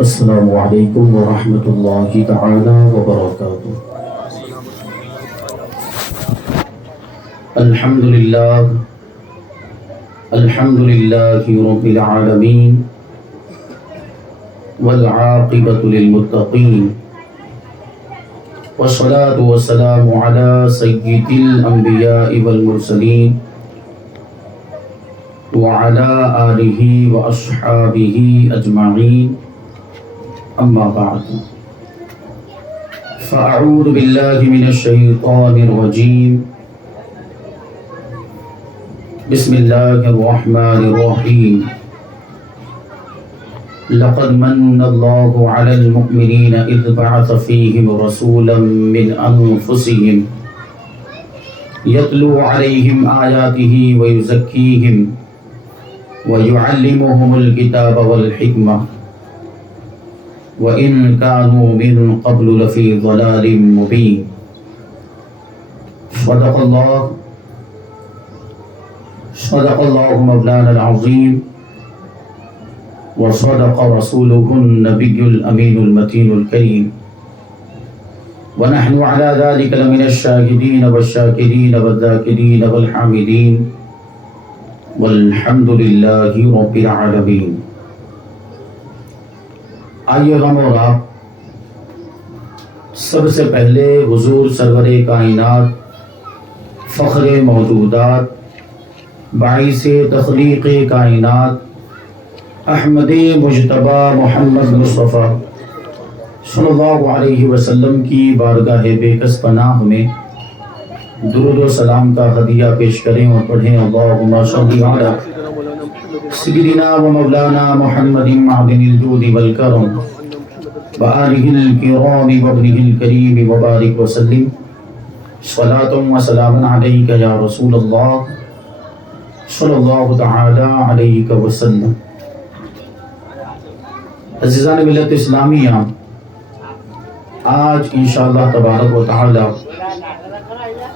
السلام علیکم ورحمۃ اللہ تعالی وبرکاتہ۔ الحمد للہ رب العالمین والعاقبۃ للمتقین والصلاة والسلام علی سید الانبیاء والمرسلین وعلی آلہ واصحابہ اجمعین، اما بعد فاعوذ باللہ من الشیطان الرجیم، بسم اللہ الرحمن الرحیم۔ لقد من اللہ علی المؤمنین اذ بعث فیہم رسولا من انفسہم یتلو علیہم آیاتہ ویزکیہم ویعلمہم الکتاب والحکمہ وَإِن كَانُوا مِن قَبْلُ لَفِي ضَلَالٍ مُبِينٍ۔ صدق اللہ مولانا العظیم وصدق رسولہ النبی الامین المتین الکریم، ونحن على ذلك لمن الشاهدین والشاکرین والذاکرین والحامدین، والحمد للہ رب العالمین۔ آئیے غم اور آپ سب سے پہلے حضور سرور کائنات، فخر موجودات، باعث تخلیق کائنات، احمد مجتبی محمد مصطفیٰ صلی اللہ علیہ وسلم کی بارگاہ بے کس پناہ میں درود و سلام کا ہدیہ پیش کریں اور پڑھیں اللہم صلی علی سیدنا و مولانا محمد معدن الجود والکرم وآلہ الکرام وابنہ الکریم وبارک وسلم، صلاۃ و سلام علیک یا رسول اللہ صلی اللہ تعالی علیہ وسلم۔ عزیزان ملت اسلامیہ، آج انشاءاللہ تبارک و تعالی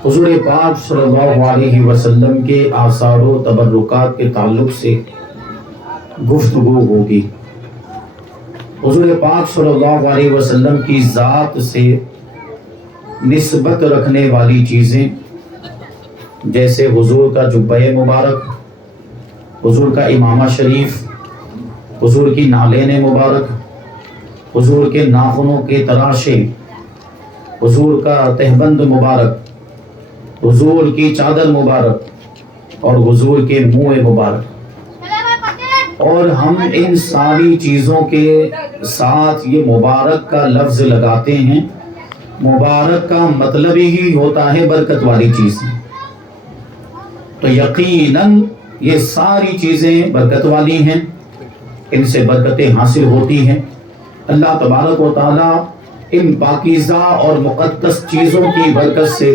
حضور پاک صلی اللہ علیہ وسلم کے آثار و تبرکات کے تعلق سے گفتگو ہوگی۔ حضور پاک صلی اللہ علیہ وسلم کی ذات سے نسبت رکھنے والی چیزیں، جیسے حضور کا جبہ مبارک، حضور کا امامہ شریف، حضور کی نالین مبارک، حضور کے ناخنوں کے تراشے، حضور کا تہبند مبارک، حضور کی چادر مبارک اور حضور کے منہ مبارک، اور ہم ان ساری چیزوں کے ساتھ یہ مبارک کا لفظ لگاتے ہیں۔ مبارک کا مطلب ہی ہوتا ہے برکت والی چیزیں، تو یقیناً یہ ساری چیزیں برکت والی ہیں، ان سے برکتیں حاصل ہوتی ہیں۔ اللہ تبارک و تعالیٰ ان پاکیزہ اور مقدس چیزوں کی برکت سے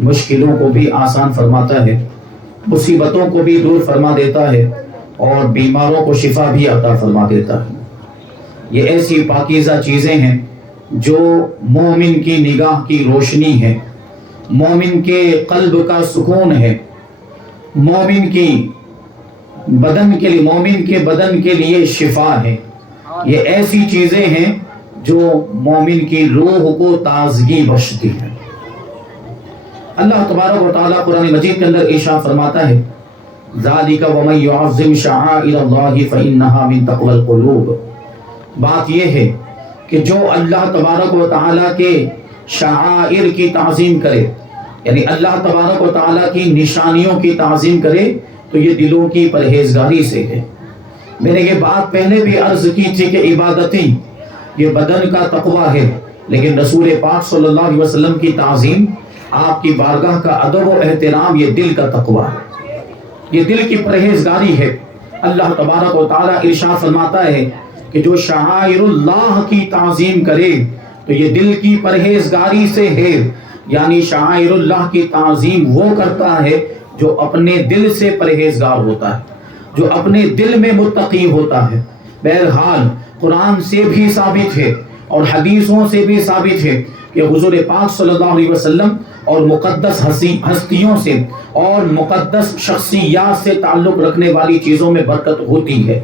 مشکلوں کو بھی آسان فرماتا ہے، مصیبتوں کو بھی دور فرما دیتا ہے، اور بیماروں کو شفا بھی عطا فرما دیتا ہے۔ یہ ایسی پاکیزہ چیزیں ہیں جو مومن کی نگاہ کی روشنی ہے، مومن کے قلب کا سکون ہے، مومن کے بدن کے لیے شفا ہے۔ یہ ایسی چیزیں ہیں جو مومن کی روح کو تازگی بخشتی ہیں۔ اللہ تبارک و تعالیٰ قرآن مجید کے اندر ارشاد فرماتا ہے، ذالک ومن یعظم شعائر اللہ فإنہا من تقوی القلوب۔ بات یہ ہے کہ جو اللہ تبارک و تعالیٰ کے شعائر کی تعظیم کرے، یعنی اللہ تبارک و تعالیٰ کی نشانیوں کی تعظیم کرے، تو یہ دلوں کی پرہیزگاری سے ہے۔ میں نے یہ بات پہلے بھی عرض کی تھی کہ عبادتیں یہ بدن کا تقوی ہے، لیکن رسول پاک صلی اللہ علیہ وسلم کی تعظیم، آپ کی بارگاہ کا ادب و احترام، یہ دل کا تقوی ہے، یہ دل کی پرہیزگاری ہے۔ اللہ تبارک و تعالیٰ ارشاد فرماتا ہے کہ جو شعائر اللہ کی تعظیم کرے تو یہ دل کی پرہیزگاری سے ہے، یعنی شعائر اللہ کی تعظیم وہ کرتا ہے جو اپنے دل سے پرہیزگار ہوتا ہے، جو اپنے دل میں متقی ہوتا ہے۔ بہرحال قرآن سے بھی ثابت ہے اور حدیثوں سے بھی ثابت ہے کہ حضور پاک صلی اللہ علیہ وسلم اور مقدس ہستیوں سے اور مقدس شخصیات سے تعلق رکھنے والی چیزوں میں برکت ہوتی ہے،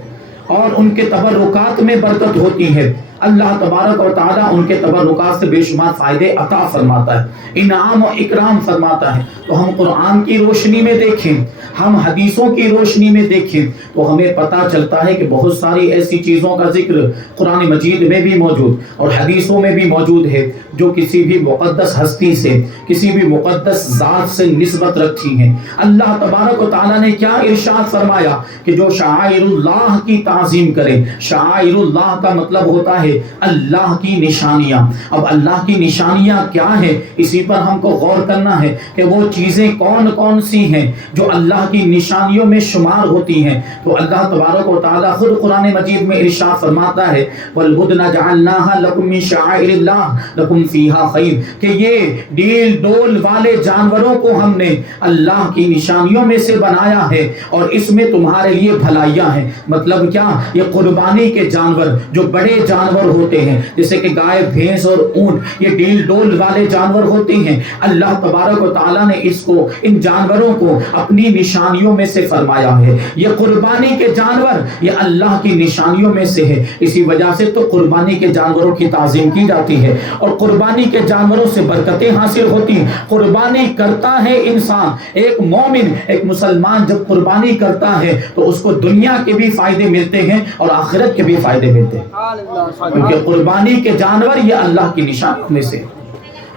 اور ان کے تبرکات میں برکت ہوتی ہے۔ اللہ تبارک و تعالیٰ ان کے تبرکات سے بے شمار فائدے عطا فرماتا ہے، انعام و اکرام فرماتا ہے۔ تو ہم قرآن کی روشنی میں دیکھیں، ہم حدیثوں کی روشنی میں دیکھیں تو ہمیں پتہ چلتا ہے کہ بہت ساری ایسی چیزوں کا ذکر قرآن مجید میں بھی موجود اور حدیثوں میں بھی موجود ہے جو کسی بھی مقدس ہستی سے، کسی بھی مقدس ذات سے نسبت رکھتی ہیں۔ اللہ تبارک و تعالیٰ نے کیا ارشاد فرمایا کہ جو شعائر اللہ کی تعظیم کرے، شعائر اللہ کا مطلب ہوتا ہے اللہ کی نشانیاں۔ اب اللہ کی نشانیاں کیا ہیں، اسی پر ہم کو غور کرنا ہے کہ وہ چیزیں کون کون سی ہیں جو اللہ کی نشانیوں میں شمار ہوتی ہیں۔ تو اللہ تبارک و تعالیٰ خود قرآن مجید میں ارشاد فرماتا ہے وَالْبُدْنَ جَعَلْنَاهَا لَكُم مِّن شَعَائِرِ اللَّهِ لَكُم فِيهَا خَيْرٌ، کہ یہ ڈیل ڈول والے جانوروں کو ہم نے اللہ کی نشانیوں میں سے بنایا ہے اور اس میں تمہارے لیے بھلائیاں ہیں۔ مطلب کیا، یہ قربانی کے جانور جو بڑے جانور ہوتے ہیں جیسے کہ گائے، بھینس اور اونٹ، یہ ڈیل ڈول والے جانور ہوتے ہیں، اللہ تبارک و تعالیٰ نے ان جانوروں کو اپنی نشانیوں میں سے فرمایا ہے۔ یہ قربانی کے جانور یہ اللہ کی نشانیوں میں سے ہے، اسی وجہ سے تو قربانی کے جانوروں کی تعظیم کی جاتی ہے اور قربانی کے جانوروں سے برکتیں حاصل ہوتی ہیں۔ قربانی کرتا ہے انسان، ایک مومن، ایک مسلمان جب قربانی کرتا ہے تو اس کو دنیا کے بھی فائدے ملتے ہیں اور آخرت کے بھی فائدے ملتے ہیں، کیونکہ قربانی کے جانور یہ اللہ کی نشانیوں میں سے۔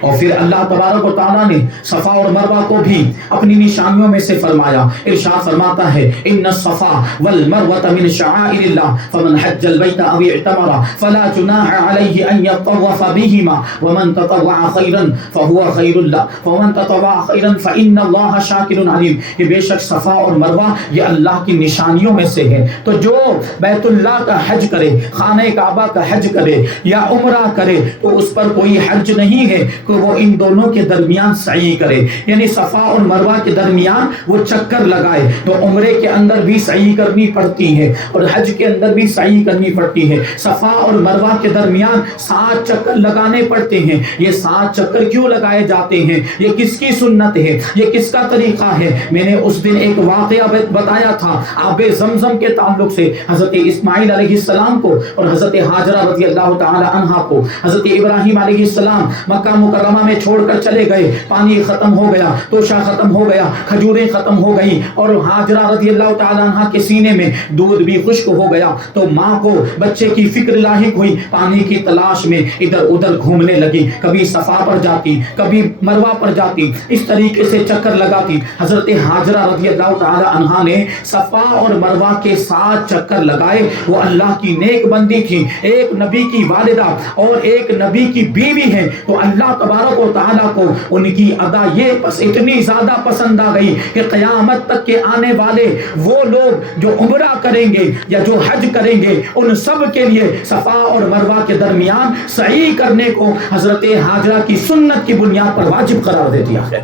اور پھر اللہ تبارک و تعالیٰ نے صفا اور مروہ کو بھی اپنی نشانیوں میں سے فرمایا۔ ارشاد فرماتا ہے ان الصفا والمروۃ من شعائر اللہ فمن حج البیت او اعتمر فلا جناح علیہ ان یطوف بہما ومن تطوع خیرا فهو خیر له ومن تطوع خیرا فان اللہ شاکر علیم، کہ بے شک صفا اور مروہ یہ اللہ کی نشانیوں میں سے ہے۔ تو جو بیت اللہ کا حج کرے، خانہ کعبہ کا حج کرے یا عمرہ کرے تو اس پر کوئی حرج نہیں ہے کہ وہ ان دونوں کے درمیان سعی کرے، یعنی صفا اور مروہ کے درمیان وہ چکر لگائے۔ تو عمرے کے اندر بھی سعی کرنی پڑتی ہے اور حج کے اندر بھی سعی کرنی پڑتی ہے۔ صفا اور مروہ کے درمیان 7 چکر لگانے پڑتے ہیں۔ یہ 7 چکر کیوں لگائے جاتے ہیں، یہ کس کی سنت ہے، یہ کس کا طریقہ ہے؟ میں نے اس دن ایک واقعہ بتایا تھا آب زمزم کے تعلق سے، حضرت اسماعیل علیہ السلام کو اور حضرت ہاجرہ رضی اللہ تعالی عنہا کو حضرت ابراہیم علیہ السلام مکہ مکرمہ میں چھوڑ کر چلے گئے، پانی ختم ہو گیا، توشہ ختم ہو گیا، کھجوریں ختم ہو گئی اور ہاجرہ رضی اللہ تعالی عنہا کے سینے میں دودھ بھی خشک ہو گیا۔ تو ماں کو بچے کی فکر لاحق ہوئی، پانی کی تلاش میں ادھر ادھر گھومنے لگی، کبھی صفا پر جاتی، کبھی مروہ پر جاتی، اس طریقے سے چکر لگاتی۔ حضرت ہاجرہ رضی اللہ تعالی عنہا نے صفا اور مروہ کے 7 چکر لگائے۔ وہ اللہ کی نیک بندی تھی، ایک نبی کی والدہ اور ایک نبی کی بیوی ہے، تو اللہ تبارک و تعالیٰ کو ان کی ادا یہ اتنی زیادہ پسند آ گئی کہ قیامت تک کے آنے والے وہ لوگ جو عمرہ کریں گے یا جو حج کریں گے ان سب کے لیے صفا اور مروہ کے درمیان سعی کرنے کو حضرت ہاجرہ کی سنت کی بنیاد پر واجب قرار دے دیا ہے۔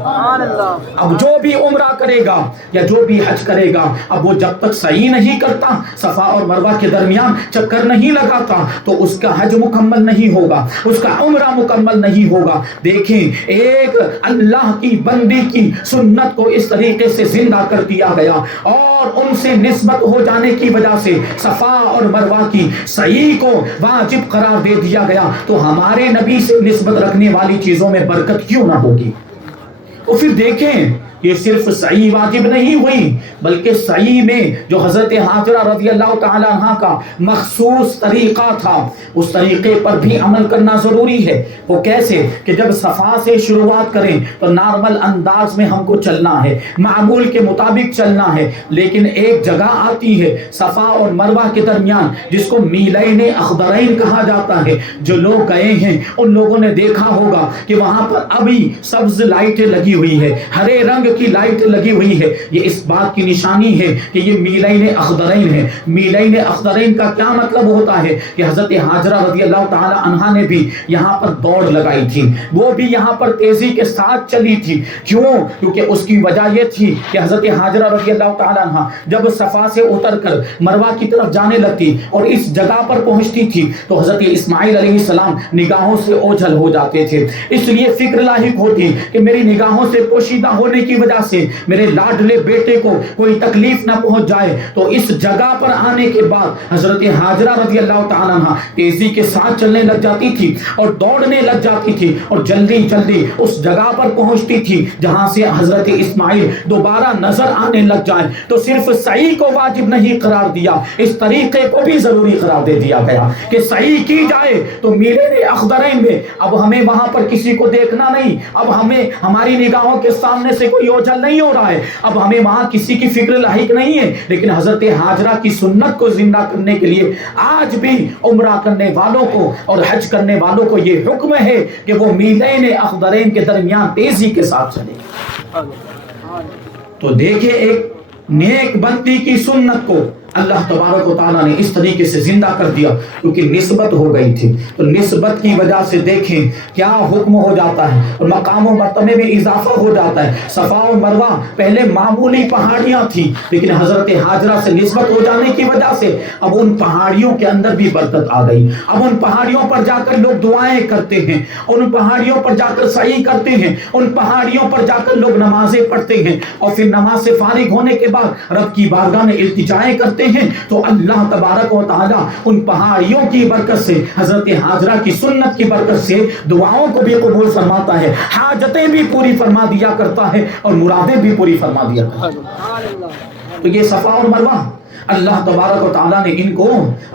اب جو بھی عمرہ کرے گا یا جو بھی حج کرے گا، اب وہ جب تک سعی نہیں کرتا، صفا اور مروہ کے درمیان چکر نہیں لگاتا، تو اس کا حج مکمل نہیں ہوگا، اس کا عمرہ مکمل نہیں ہوگا۔ دیکھیں ایک اللہ کی بندی کی سنت کو اس طریقے سے زندہ کر دیا گیا اور ان سے نسبت ہو جانے کی وجہ سے صفا اور مروہ کی سعی کو واجب قرار دے دیا گیا، تو ہمارے نبی سے نسبت رکھنے والی چیزوں میں برکت کیوں نہ ہوگی؟ اور پھر دیکھیں یہ صرف سعی واجب نہیں ہوئی بلکہ سعی میں جو حضرت ہاجرہ رضی اللہ تعالی عنہ کا مخصوص طریقہ تھا اس طریقے پر بھی عمل کرنا ضروری ہے۔ وہ کیسے کہ جب صفا سے شروعات کریں تو نارمل انداز میں ہم کو چلنا ہے، معمول کے مطابق چلنا ہے، لیکن ایک جگہ آتی ہے صفا اور مروہ کے درمیان جس کو میلین اخضرین کہا جاتا ہے۔ جو لوگ گئے ہیں ان لوگوں نے دیکھا ہوگا کہ وہاں پر ابھی سبز لائٹیں لگی ہوئی ہے، ہرے رنگ کی لائٹ لگی ہوئی ہے۔ یہ اس بات کی نشانی ہے کہ یہ میلین اخضرین ہے۔ میلین اخضرین کا کیا مطلب ہوتا ہے کہ حضرت ہاجرہ رضی اللہ تعالی عنہا نے بھی یہاں پر دوڑ لگائی تھی، وہ بھی یہاں پر تیزی کے ساتھ چلی تھی۔ کیوں؟ کیونکہ اس کی وجہ یہ تھی کہ حضرت ہاجرہ رضی اللہ تعالی عنہا جب صفا سے اتر کر مروہ کی طرف جانے لگتی اور اس جگہ پر پہنچتی تھی تو حضرت اسماعیل علیہ السلام نگاہوں سے اوجھل ہو جاتے تھے، اس لیے فکر لاحق ہوتی کہ میری نگاہوں سے پوشیدہ ہونے کی وجہ سے میرے لاڈلے بیٹے کو کوئی تکلیف نہ پہنچ جائے. تو اس جگہ پر آنے کے بعد حضرت ہاجرہ رضی اللہ تعالیٰ عنہ تیزی کے ساتھ چلنے لگ جاتی تھی اور دوڑنے لگ جاتی تھی اور جلدی جلدی اس جگہ پر پہنچتی تھی جہاں سے حضرت اسماعیل دوبارہ نظر آنے لگ جائیں. تو صرف سعی کو واجب نہیں قرار دیا, اس طریقے کو بھی ضروری قرار دے دیا گیا کہ سعی کی جائے. تو میلین اخضرین میں اب ہمیں وہاں پر کسی کو دیکھنا نہیں, اب ہمیں ہماری نگاہوں کے سامنے سے کوئی اوجھل نہیں ہو رہا ہے, اب ہمیں وہاں کسی کی فکر لاحق نہیں ہے. لیکن حضرت ہاجرہ کی سنت کو زندہ کرنے کے لیے آج بھی عمرہ کرنے والوں کو اور حج کرنے والوں کو یہ حکم ہے کہ وہ میلین اخضرین کے درمیان تیزی کے ساتھ چلے. تو دیکھیں ایک نیک بندی کی سنت کو اللہ تبارک و تعالیٰ نے اس طریقے سے زندہ کر دیا کیونکہ نسبت ہو گئی تھی. تو نسبت کی وجہ سے دیکھیں کیا حکم ہو جاتا ہے اور مقام و مرتبے میں اضافہ ہو جاتا ہے. صفا و مروہ پہلے معمولی پہاڑیاں تھیں, لیکن حضرت ہاجرہ سے نسبت ہو جانے کی وجہ سے اب ان پہاڑیوں کے اندر بھی برکت آ گئی. اب ان پہاڑیوں پر جا کر لوگ دعائیں کرتے ہیں, ان پہاڑیوں پر جا کر سعی کرتے ہیں, ان پہاڑیوں پر جا کر لوگ نمازیں پڑھتے ہیں اور پھر نماز سے فارغ ہونے کے بعد رب کی بارگاہ میں التجائیں کرتے ہیں. تو اللہ تبارک و تعالیٰ ان پہاڑیوں کی برکت سے, حضرت ہاجرہ کی سنت کی برکت سے دعاؤں کو بھی قبول فرماتا ہے, حاجتیں بھی پوری فرما دیا کرتا ہے اور مرادیں بھی پوری فرما دیا کرتا ہے. تو یہ صفا اور مروہ اللہ تبارک و تعالیٰ نے ان کو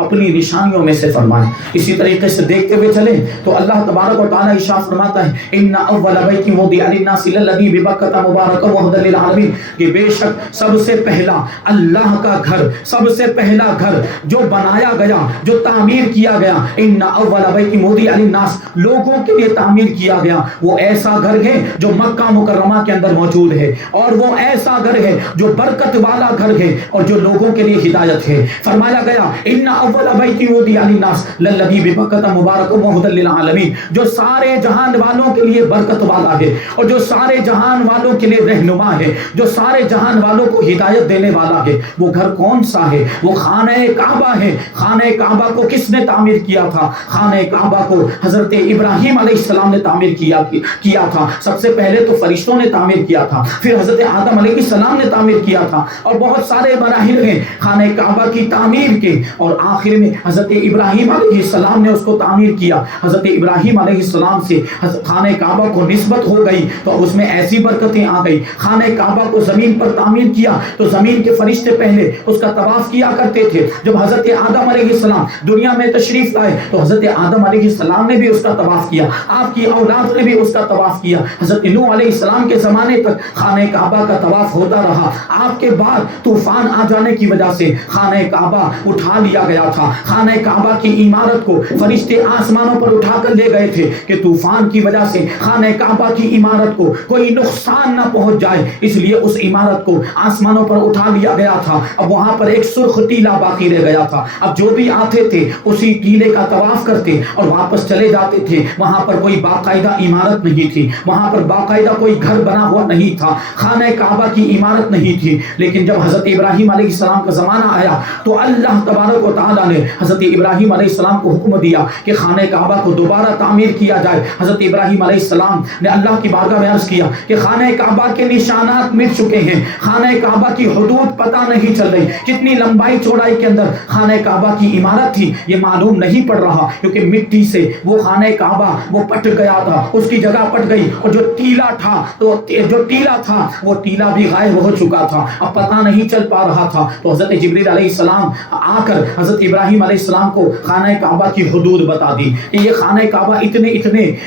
اپنی نشانیوں میں سے فرمایا. اسی طریقے سے دیکھتے ہوئے چلیں تو اللہ تبارک و تعالیٰ ارشاد فرماتا ہے ان اول بیت وضع للناس للذی ببکۃ مبارکا وہدی للعالمین, کہ بے شک سب سے پہلا اللہ کا گھر, سب سے پہلا گھر جو بنایا گیا, جو تعمیر کیا گیا, ان اول بیت وضع للناس, لوگوں کے لیے تعمیر کیا گیا, وہ ایسا گھر ہے جو مکہ مکرمہ کے اندر موجود ہے, اور وہ ایسا گھر ہے جو برکت والا گھر ہے اور جو لوگوں کے لیے ہدایت ہے. فرمایا گیا ان اول بیت وضع للناس للذی ببکۃ مبارکا وہدی للعالمین, جو سارے جہان والوں کے لیے برکت والا ہے اور جو سارے جہان والوں کے لیے رہنما ہے, جو سارے جہان والوں کو ہدایت دینے والا ہے. وہ گھر کون سا ہے؟ وہ خانہ کعبہ ہے. خانہ کعبہ کو کس نے تعمیر کیا تھا؟ خانہ کعبہ کو حضرت ابراہیم علیہ السلام نے تعمیر کیا تھا. سب سے پہلے تو فرشتوں نے تعمیر کیا تھا, پھر حضرت آدم علیہ السلام نے تعمیر کیا تھا, اور بہت سارے مراحل ہیں خانہ کعبہ کی تعمیر کے, اور آخر میں حضرت ابراہیم علیہ السلام نے اس کو تعمیر کیا. حضرت ابراہیم علیہ السلام سے خانہ کعبہ کو نسبت ہو گئی تو اس میں ایسی برکتیں آ گئی. خانہ کعبہ کو زمین پر تعمیر کیا تو زمین کے فرشتے پہلے اس کا طواف کیا کرتے تھے. جب حضرت آدم علیہ السلام دنیا میں تشریف لائے تو حضرت آدم علیہ السلام نے بھی اس کا طواف کیا, آپ کی اولاد نے بھی اس کا طواف کیا. حضرت نوح علیہ السلام کے زمانے تک خانہ کعبہ کا طواف ہوتا رہا. آپ کے بعد طوفان آ جانے کی وجہ سے خانہ کعبہ اٹھا لیا گیا تھا. خانہ کعبہ کی عمارت کو فرشتے آسمانوں پر اٹھا کر لے گئے تھے کہ طوفان کی وجہ سے خانہ کعبہ کی عمارت کو کوئی نقصان نہ پہنچ جائے, اس لیے اس عمارت کو آسمانوں پر اٹھا لیا گیا تھا. اب وہاں پر ایک سرخ ٹیلا باقی رہ گیا تھا. اب جو بھی آتے تھے اسی ٹیلے کا طواف کرتے اور واپس چلے جاتے تھے. وہاں پر کوئی باقاعدہ عمارت نہیں تھی, وہاں پر باقاعدہ کوئی گھر بنا ہوا نہیں تھا, خانہ کعبہ کی عمارت نہیں تھی. لیکن جب حضرت ابراہیم علیہ السلام کا زمانہ آیا تو اللہ تبارک و تعالیٰ نے حضرت ابراہیم علیہ السلام کو حکم دیا کہ خانہ کعبہ کو دوبارہ تعمیر کیا جائے. حضرت ابراہیم علیہ السلام نے اللہ کی بارگاہ میں عرض کیا کہ خانہ کعبہ کے نشانات مٹ چکے ہیں, خانہ کعبہ کی حدود پتہ نہیں چل رہی, کتنی لمبائی چوڑائی کے اندر خانہ کعبہ کی عمارت تھی یہ معلوم نہیں پڑ رہا, کیونکہ مٹی سے وہ خانہ کعبہ وہ پٹ گیا تھا, اس کی جگہ پٹ گئی, اور جو ٹیلا تھا تو جو ٹیلا تھا وہ ٹیلا بھی غائب ہو چکا تھا, اب پتہ نہیں چل پا رہا تھا. تو حضرت جبریل علیہ السلام آ کر حضرت ابراہیم علیہ السلام کو خانہ کعبہ کی حدود بتا دی کہ یہ خانہ کعبہ اتنے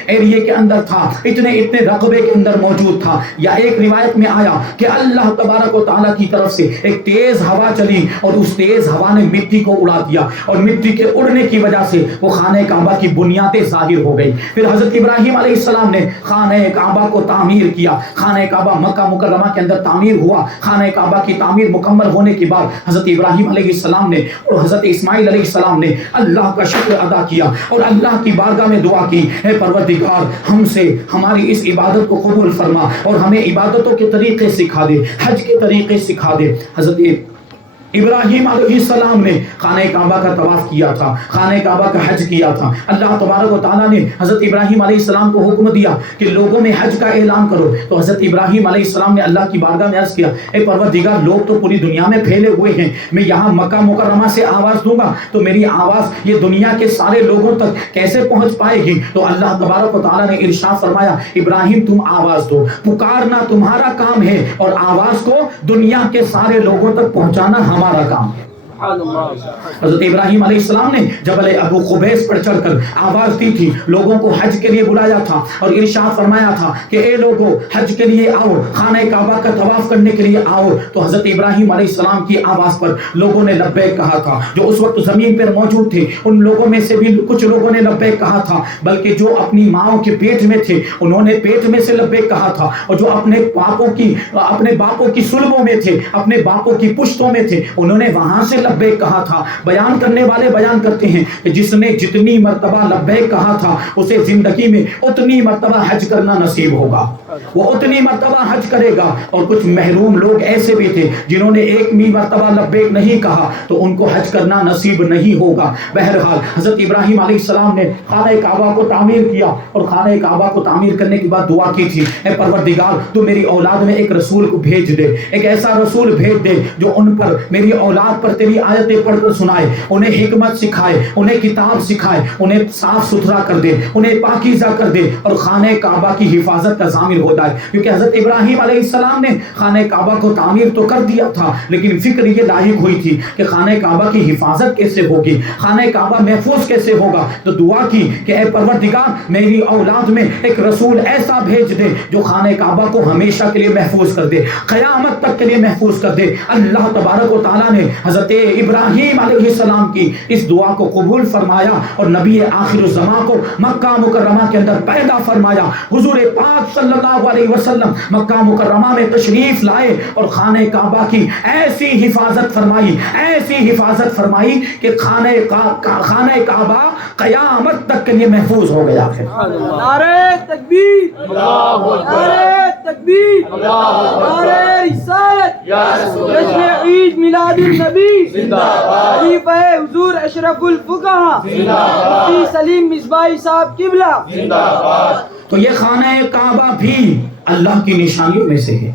ایریے کے اندر تھا, اتنے رقبے کے اندر موجود تھا. یا ایک روایت میں آیا کہ اللہ تبارک و تعالیٰ کی طرف سے ایک تیز ہوا چلی اور اس تیز ہوا نے مٹی کو اڑا دیا, اور مٹی کے اڑنے کی وجہ سے وہ خانہ کعبہ کی بنیادیں ظاہر ہو گئی. پھر حضرت ابراہیم علیہ السلام نے خانہ کعبہ کو تعمیر کیا. خانہ کعبہ مکہ مکرمہ کے اندر تعمیر ہوا. خانہ کعبہ کی تعمیر مکمل ہونے کے بعد حضرت ابراہیم علیہ السلام نے اور حضرت اسماعیل علیہ السلام نے اللہ کا شکر ادا کیا اور اللہ کی بارگاہ میں دعا کی, اے پروردگار ہم سے ہماری اس عبادت کو قبول فرما اور ہمیں عبادتوں کے طریقے سکھا دے, حج کے طریقے سکھا دے. حضرت ابراہیم علیہ السلام نے خانہ کعبہ کا طواف کیا تھا، خانہ کعبہ کا حج کیا تھا۔ اللہ تبارک و تعالیٰ نے حضرت ابراہیم علیہ السلام کو حکم دیا کہ لوگوں میں حج کا اعلان کرو، تو حضرت ابراہیم علیہ السلام نے اللہ کی بارگاہ میں عرض کیا، اے پروردگار لوگ تو پوری دنیا میں پھیلے ہوئے ہیں، میں یہاں مکہ مکرمہ سے آواز دوں گا تو میری آواز یہ دنیا کے سارے لوگوں تک کیسے پہنچ پائے گی؟ تو اللہ تبارک و تعالیٰ نے ارشاد فرمایا، ابراہیم تم آواز دو، پکارنا تمہارا کام ہے اور آواز کو دنیا کے سارے لوگوں تک پہنچانا ہمارا کام ہے۔ حضرت ابراہیم علیہ السلام نے جبل ابو قبیس پر چڑھ کر آواز دی تھی، لوگوں کو حج کے لیے بلایا تھا اور ارشاد فرمایا تھا کہ اے لوگوں حج کے لیے آؤ، خانہ کعبہ کا طواف کرنے کے لیے آؤ۔ تو حضرت ابراہیم علیہ السلام کی آواز پر لوگوں نے لبیک کہا تھا۔ جو اس وقت زمین پر موجود تھے ان لوگوں میں سے بھی کچھ لوگوں نے لبیک کہا تھا، بلکہ جو اپنی ماؤں کے پیٹ میں تھے انہوں نے پیٹ میں سے لبیک کہا تھا، اور جو اپنے باپوں کی صلبوں میں تھے، اپنے باپوں کی پشتوں میں تھے، انہوں نے وہاں سے لبیک کہا تھا۔ بیان کرنے والے بیان کرتے ہیں کہ جس نے جتنی مرتبہ لبیک کہا تھا اسے زندگی میں اتنی مرتبہ حج کرنا نصیب ہوگا، وہ اتنی مرتبہ حج کرے گا۔ اور کچھ محروم لوگ ایسے بھی تھے جنہوں نے ایک بھی مرتبہ لبیک نہیں کہا تو ان کو حج کرنا نصیب نہیں ہوگا۔ بہرحال حضرت ابراہیم علیہ السلام نے خانہ کعبہ کو تعمیر کیا اور خانہ کعبہ کو تعمیر کرنے کے بعد دعا کی تھی، اے پروردگار تو میری اولاد میں ایک رسول کو بھیج دے، ایک ایسا رسول بھیج دے جو ان پر میری اولاد پر تیری آیتیں پڑھ کر سنائے، انہیں حکمت سکھائے، انہیں کتاب سکھائے، انہیں صاف ستھرا کر دے، انہیں پاکیزہ کر دے اور خانہ کعبہ کی حفاظت کا ضامن ہو جائے۔ کیونکہ حضرت ابراہیم علیہ السلام نے خانہ کعبہ کو تعمیر تو کر دیا تھا، لیکن فکر یہ لاحق ہوئی تھی کہ خانہ کعبہ کی حفاظت کیسے ہوگی، خانہ کعبہ محفوظ کیسے ہوگا۔ تو دعا کی کہ اے پروردگار میری اولاد میں ایک رسول ایسا بھیج دے جو خانہ کعبہ کو ہمیشہ کے لیے محفوظ کر دے، قیامت تک کے لیے محفوظ کر دے۔ اللہ تبارک و تعالیٰ نے حضرت ابراہیم علیہ السلام کی اس دعا کو قبول فرمایا اور نبی آخر الزمان کو مکہ مکرمہ کے اندر پیدا فرمایا۔ حضور پاک صلی اللہ علیہ وسلم مکہ مکرمہ میں تشریف لائے اور خانہ کعبہ کی ایسی حفاظت فرمائی، ایسی حفاظت فرمائی کہ خانہ کعبہ قیامت تک کے لیے محفوظ ہو گیا ہے۔ نعرہ تکبیر، نعرہ تکبیر، نعرہ رسالت، جشن عید میلاد النبی، خلیفہ حضور اشرف الفقہا مفتی سلیم مصباحی صاحب قبلہ۔ تو یہ خانہ کعبہ بھی اللہ کی نشانیوں میں سے ہے،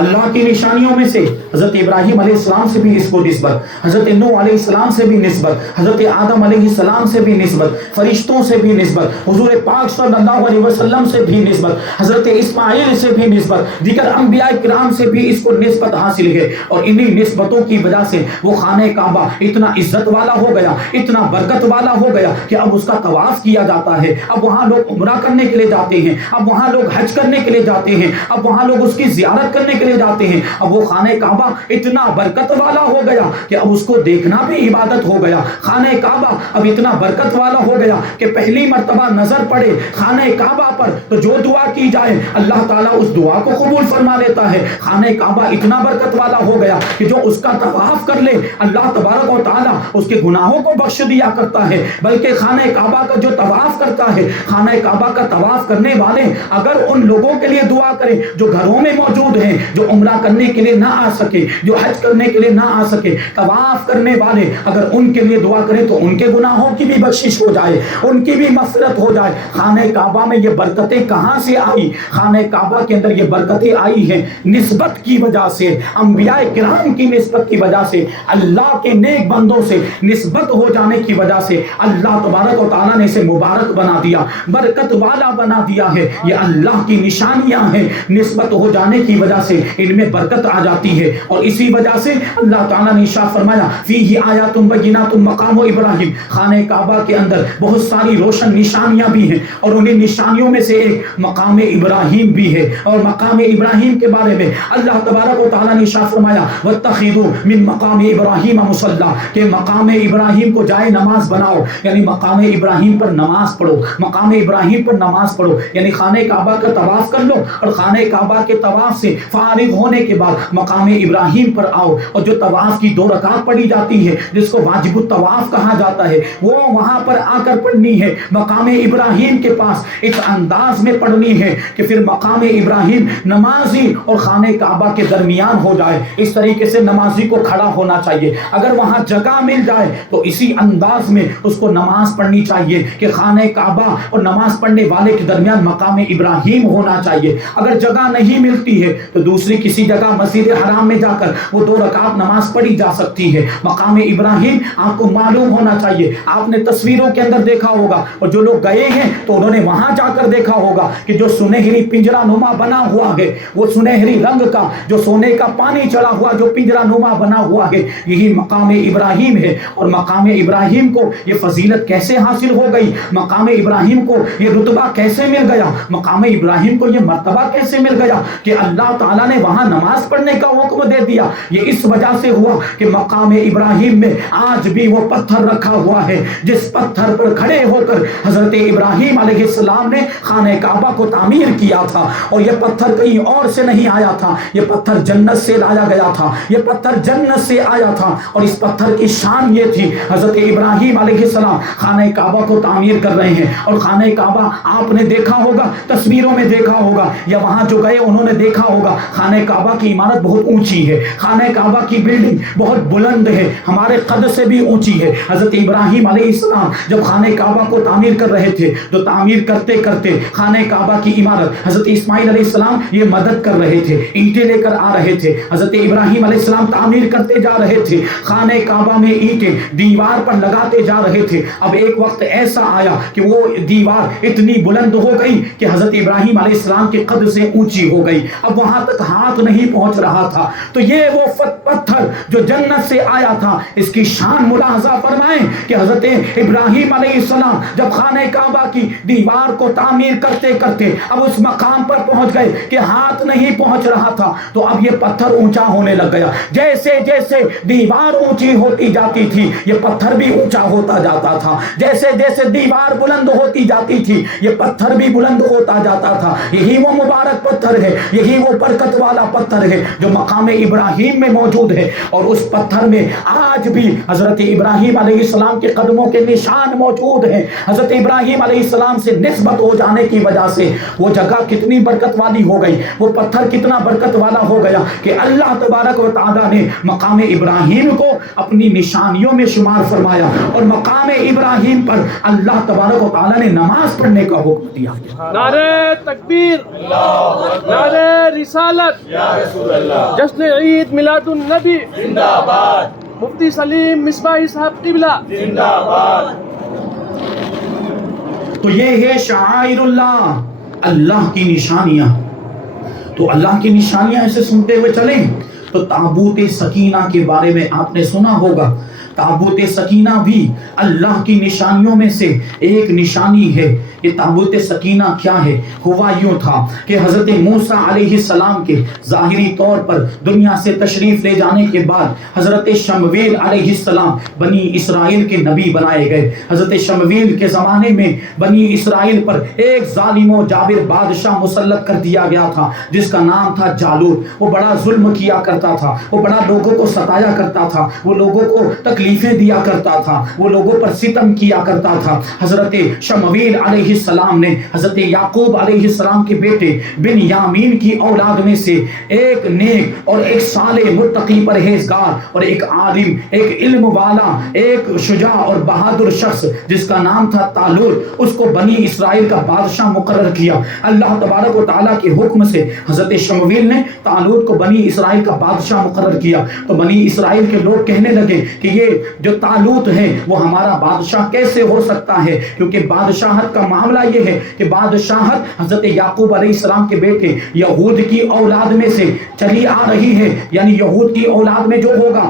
اللہ کی نشانیوں میں سے۔ حضرت ابراہیم علیہ السلام سے بھی اس کو نسبت، حضرت نوح علیہ السلام سے بھی نسبت، حضرت آدم علیہ السلام سے بھی نسبت، فرشتوں سے بھی نسبت، حضور پاک صلی اللہ علیہ وسلم سے بھی نسبت، حضرت اسماعیل سے بھی نسبت، دیگر انبیاء کرام سے بھی اس کو نسبت حاصل ہے۔ اور انہی نسبتوں کی وجہ سے وہ خانہ کعبہ اتنا عزت والا ہو گیا، اتنا برکت والا ہو گیا کہ اب اس کا طواف کیا جاتا ہے، اب وہاں لوگ عمرہ کرنے کے لیے جاتے ہیں، اب وہاں لوگ حج کرنے کے لیے جاتے ہیں، اب وہاں لوگ اس کی زیارت کرنے کے لیے جاتے ہیں۔ اب وہ خانہ کعبہ اتنا برکت والا ہو گیا کہ اب اس کو دیکھنا بھی عبادت ہو گیا۔ خانہ کعبہ اب اتنا برکت والا ہو گیا کہ پہلی مرتبہ نظر پڑے خانہ کعبہ پر تو جو دعا کی جائے اللہ تعالیٰ اس دعا کو قبول فرما لیتا ہے۔ خانہ کعبہ اتنا برکت والا ہو گیا کہ جو اس کا طواف کر لے اللہ تبارک و تعالیٰ اس کے گناہوں کو بخش دیا کرتا ہے۔ بلکہ خانہ کعبہ کا جو طواف کرتا ہے، خانہ کعبہ کا طواف کرنے والے اگر ان لوگوں کے لیے دعا کریں جو گھروں میں موجود ہیں، جو عمرہ کرنے کے لیے نہ آ سکے، جو حج کرنے کے لیے نہ آ سکے، طواف کرنے والے اگر ان کے لیے دعا کریں تو ان کے گناہوں کی بھی بخشش ہو جائے، ان کی بھی مغفرت ہو جائے۔ خانہ کعبہ میں یہ برکتیں کہاں سے آئی؟ خانہ کعبہ کے اندر یہ برکتیں آئی ہیں نسبت کی وجہ سے، انبیاء کرام کی نسبت کی وجہ سے، اللہ کے نیک بندوں سے نسبت ہو جانے کی وجہ سے اللہ تبارک و تعالیٰ نے اسے مبارک بنا دیا، برکت والا بنا دیا ہے۔ یہ اللہ کی نشانیاں ہیں، نسبت ہو جانے کی وجہ سے ان میں برکت آ جاتی ہے۔ اور اسی وجہ سے اللہ تعالیٰ نے ارشاد فرمایا فیہ آیات بینات مقام ابراہیم، خانہ کعبہ کے اندر بہت ساری روشن نشانیاں بھی ہیں اور انہیں نشانیوں میں سے ایک مقام ابراہیم بھی ہے۔ اور مقام ابراہیم کے بارے میں اللہ تبارک و تعالیٰ نے ارشاد فرمایا واتخذوا من مقام ابراہیم مصلی، کہ مقام ابراہیم کو جائے نماز بناؤ، یعنی مقام ابراہیم پر نماز پڑھو، مقام ابراہیم پر نماز پڑھو، یعنی خانہ کعبہ کا طواف کر لو اور خانہ کعبہ کے طواف سے فارغ ہونے کے بعد مقام ابراہیم پر آؤ اور جو طواف کی 2 رکعت پڑھی جاتی ہے جس کو واجب الطواف کہا جاتا ہے وہ وہاں پر آ کر پڑھنی ہے مقام ابراہیم کے پاس اس انداز میں پڑھنی ہے کہ پھر مقام ابراہیم نمازی اور خانہ کعبہ کے درمیان ہو جائے. اس طریقے سے نمازی کو کھڑا ہونا چاہیے. اگر وہاں جگہ مل جائے تو اسی انداز میں اس کو نماز پڑھنی چاہیے کہ خانہ کعبہ اور نماز پڑھنے والے کے درمیان مقام ابراہیم ہونا چاہیے. اگر جگہ نہیں ملتی ہے تو دوسری کسی جگہ مسجد حرام میں جا کر وہ 2 رکعت نماز پڑھی جا سکتی ہے. مقام ابراہیم آپ کو معلوم ہونا چاہیے. آپ نے تصویروں کے اندر دیکھا ہوگا اور جو لوگ گئے ہیں تو انہوں نے وہاں جا کر دیکھا ہوگا کہ جو سنہری پنجرا نما بنا ہوا ہے وہ سنہری رنگ کا جو سونے کا پانی چڑھا ہوا جو پنجرا نما بنا ہوا ہے یہی مقام ابراہیم ہے. اور مقام ابراہیم کو یہ فضیلت کیسے حاصل ہو گئی, مقام ابراہیم کو یہ رتبہ کیسے مل گیا, مقام ابراہیم کو یہ مرتبہ کیسے مل گیا کہ اللہ تعالیٰ نے وہاں نماز پڑھنے کا حکم دے دیا. یہ اس وجہ سے ہوا کہ مقام ابراہیم میں آج بھی وہ پتھر رکھا ہوا ہے جس پتھر پر کھڑے ہو کر حضرت ابراہیم علیہ السلام نے خانہ کعبہ کو تعمیر کیا تھا. اور یہ پتھر کہیں اور سے نہیں آیا تھا, یہ پتھر جنت سے لایا گیا تھا, یہ پتھر جنت سے آیا تھا. اور اس پتھر کی شان یہ تھی حضرت ابراہیم علیہ السلام خانہ کعبہ کو تعمیر کر رہے ہیں اور خانہ کعبہ آپ نے دیکھا ہوگا تصویروں میں دیکھا ہوگا یا وہاں جو گئے انہوں نے دیکھا ہوگا خانہ کعبہ کی عمارت بہت اونچی ہے, خانہ کعبہ کی بلڈنگ بہت بلند ہے, ہمارے قد سے بھی اونچی ہے. حضرت ابراہیم علیہ السلام جب خانہ کعبہ کو تعمیر کر رہے تھے تو تعمیر کرتے کرتے خانہ کعبہ کی عمارت حضرت اسماعیل علیہ السلام یہ مدد کر رہے تھے, اینٹیں لے کر آ رہے تھے. حضرت ابراہیم علیہ السلام تعمیر کرتے جا رہے تھے, خانہ کعبہ میں اینٹیں دیوار پر لگاتے جا رہے تھے. اب ایک وقت ایسا آیا کہ وہ دیوار اتنی بلند ہو گئی کہ حضرت ابراہیم علیہ السلام کے قد سے اونچی ہو گئی, اب وہاں تک ہاتھ نہیں پہنچ رہا تھا. تو یہ وہ پتھر جو جنت سے آیا تھا اس کی شان ملاحظہ فرمائیں کہ حضرت ابراہیم علیہ السلام جب خانہ کعبہ کی دیوار کو تعمیر کرتے کرتے اب اس مقام پر پہنچ گئے کہ ہاتھ نہیں پہنچ رہا تھا تو اب یہ پتھر اونچا ہونے لگ گیا. جیسے جیسے دیوار اونچی ہوتی جاتی تھی یہ پتھر بھی اونچا ہوتا جاتا تھا, جیسے جیسے دیوار بلند ہوتی جاتی تھی یہ پتھر بھی بلند ہوتا جاتا تھا. یہی وہ مبارک پتھر ہے, یہی وہ برکت والا پتھر ہے جو مقام ابراہیم میں موجود ہے. اور اس پتھر میں آج بھی حضرت ابراہیم علیہ السلام کے قدموں کے نشان موجود ہیں. حضرت ابراہیم علیہ السلام سے نسبت ہو جانے کی وجہ سے وہ جگہ کتنی برکت والی ہو گئی, وہ پتھر کتنا برکت والا ہو گیا کہ اللہ تبارک و تعالیٰ نے مقام ابراہیم کو اپنی نشانیوں میں شمار فرمایا اور مقام ابراہیم پر اللہ تبارک و تعالیٰ نے نماز پڑھنے کا حکم دیا. نعرہ تکبیر, نعرہ رسالت, جشن عید میلاد النبی زندہ باد, مفتی سلیم مصباحی صاحب قبلہ زندہ باد. تو یہ ہے شعائر اللہ, اللہ کی نشانیاں. تو اللہ کی نشانیاں ایسے سنتے ہوئے چلیں تو تابوت سکینہ کے بارے میں آپ نے سنا ہوگا. تابوت سکینہ بھی اللہ کی نشانیوں میں سے ایک نشانی ہے. یہ تابوت سکینہ کیا ہے؟ ہوا یوں تھا کہ حضرت موسیٰ علیہ السلام کے ظاہری طور پر دنیا سے تشریف لے جانے کے بعد حضرت شمویل علیہ السلام بنی اسرائیل کے نبی بنائے گئے. حضرت شمویل کے زمانے میں بنی اسرائیل پر ایک ظالم و جابر بادشاہ مسلط کر دیا گیا تھا جس کا نام تھا جالوت. وہ بڑا ظلم کیا کرتا تھا, وہ بڑا لوگوں کو ستایا کرتا تھا, وہ لوگوں کو تکلیفیں دیا کرتا تھا, وہ لوگوں پر ستم کیا کرتا تھا. حضرت شمویل علیہ السلام نے حضرت یعقوب علیہ السلام کے بیٹے بن یامین کی اولاد میں سے ایک نیک اور ایک صالح متقی پرہیزگار اور ایک عالم, ایک علم والا, ایک شجاع اور بہادر شخص جس کا نام تھا طالوت, اس کو بنی اسرائیل کا بادشاہ مقرر کیا. اللہ تبارک و تعالیٰ کے حکم سے حضرت شمویل نے طالوت کو بنی اسرائیل کا بادشاہ مقرر کیا. تو بنی اسرائیل کے لوگ کہنے لگے کہ یہ جو طالوت ہے وہ ہمارا بادشاہ کیسے ہو سکتا ہے, کیونکہ بادشاہت کا معاملہ یہ ہے کہ بادشاہت حضرت یعقوب علیہ السلام کے بیٹے یہود کی اولاد میں سے چلی آ رہی ہے, یعنی یہود کی اولاد میں جو ہوگا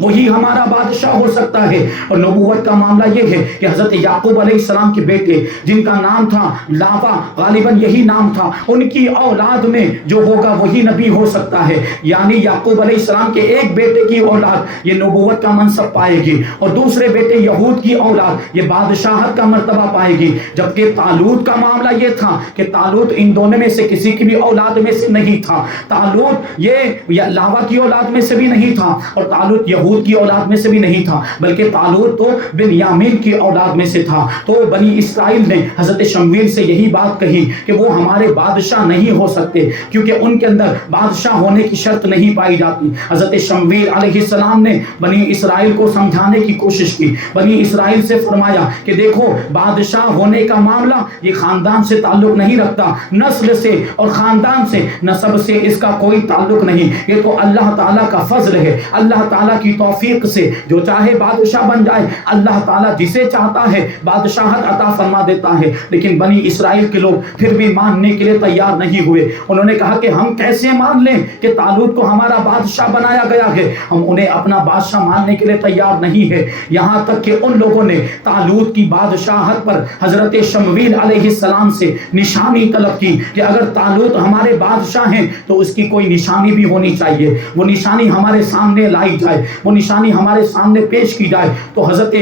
وہی ہمارا بادشاہ ہو سکتا ہے۔ اور نبوت کا معاملہ یہ ہے کہ حضرت یعقوب علیہ السلام کے بیٹے جن کا نام تھا لاوا، غالباً یہی نام تھا، ان کی اولاد میں جو ہوگا وہی نبی ہو سکتا ہے۔ یعنی یعقوب علیہ السلام کے ایک بیٹے کی اولاد یہ نبوت کا منصب پائے گی، اور دوسرے بیٹے یہود کی اولاد یہ بادشاہت کا مرتبہ پائے گی۔ جبکہ طالوت کا معاملہ یہ تھا کہ طالوت ان دونوں میں سے کسی کی بھی اولاد میں سے نہیں تھا۔ طالوت یہ لاوا کی اولاد میں سے بھی نہیں تھا، اور طالوت یہود کی اولاد میں سے بھی نہیں تھا، بلکہ طالوت تو بنیامین کی اولاد میں سے تھا۔ تو بنی اسرائیل نے حضرت شمویل سے یہی بات کہی کہ وہ ہمارے بادشاہ نہیں ہو سکتے، کیونکہ ان کے اندر بادشاہ ہونے کی شرط نہیں پائی جاتی۔ حضرت شمویل علیہ السلام نے بنی اسرائیل کو سمجھانے کی کوشش کی، بنی اسرائیل سے فرمایا کہ دیکھو بادشاہ ہونے کا معاملہ یہ خاندان سے تعلق نہیں رکھتا، نسل سے اور خاندان سے، نسب سے اس کا کوئی تعلق نہیں، یہ تو اللہ تعالیٰ کا فضل ہے، اللہ تعالیٰ کی توفیق سے جو چاہے بادشاہ بن جائے، اللہ تعالیٰ جسے چاہتا ہے بادشاہت عطا فرما دیتا ہے۔ لیکن بنی اسرائیل کے لوگ پھر بھی ماننے کے لیے تیار نہیں ہوئے۔ انہوں نے کہا کہ ہم کیسے مان لیں کہ طالوت کو ہمارا بادشاہ بنایا گیا ہے، ہم انہیں اپنا بادشاہ ماننے کے لیے تیار نہیں ہے۔ یہاں تک کہ ان لوگوں نے طالوت کی بادشاہت پر حضرت شمویل علیہ السلام سے نشانی طلب کی کہ اگر طالوت ہمارے بادشاہ ہیں تو اس کی کوئی نشانی بھی ہونی چاہیے، وہ نشانی ہمارے سامنے لائی جائے، وہ نشانی ہمارے سامنے پیش کی جائے۔ تو حضرت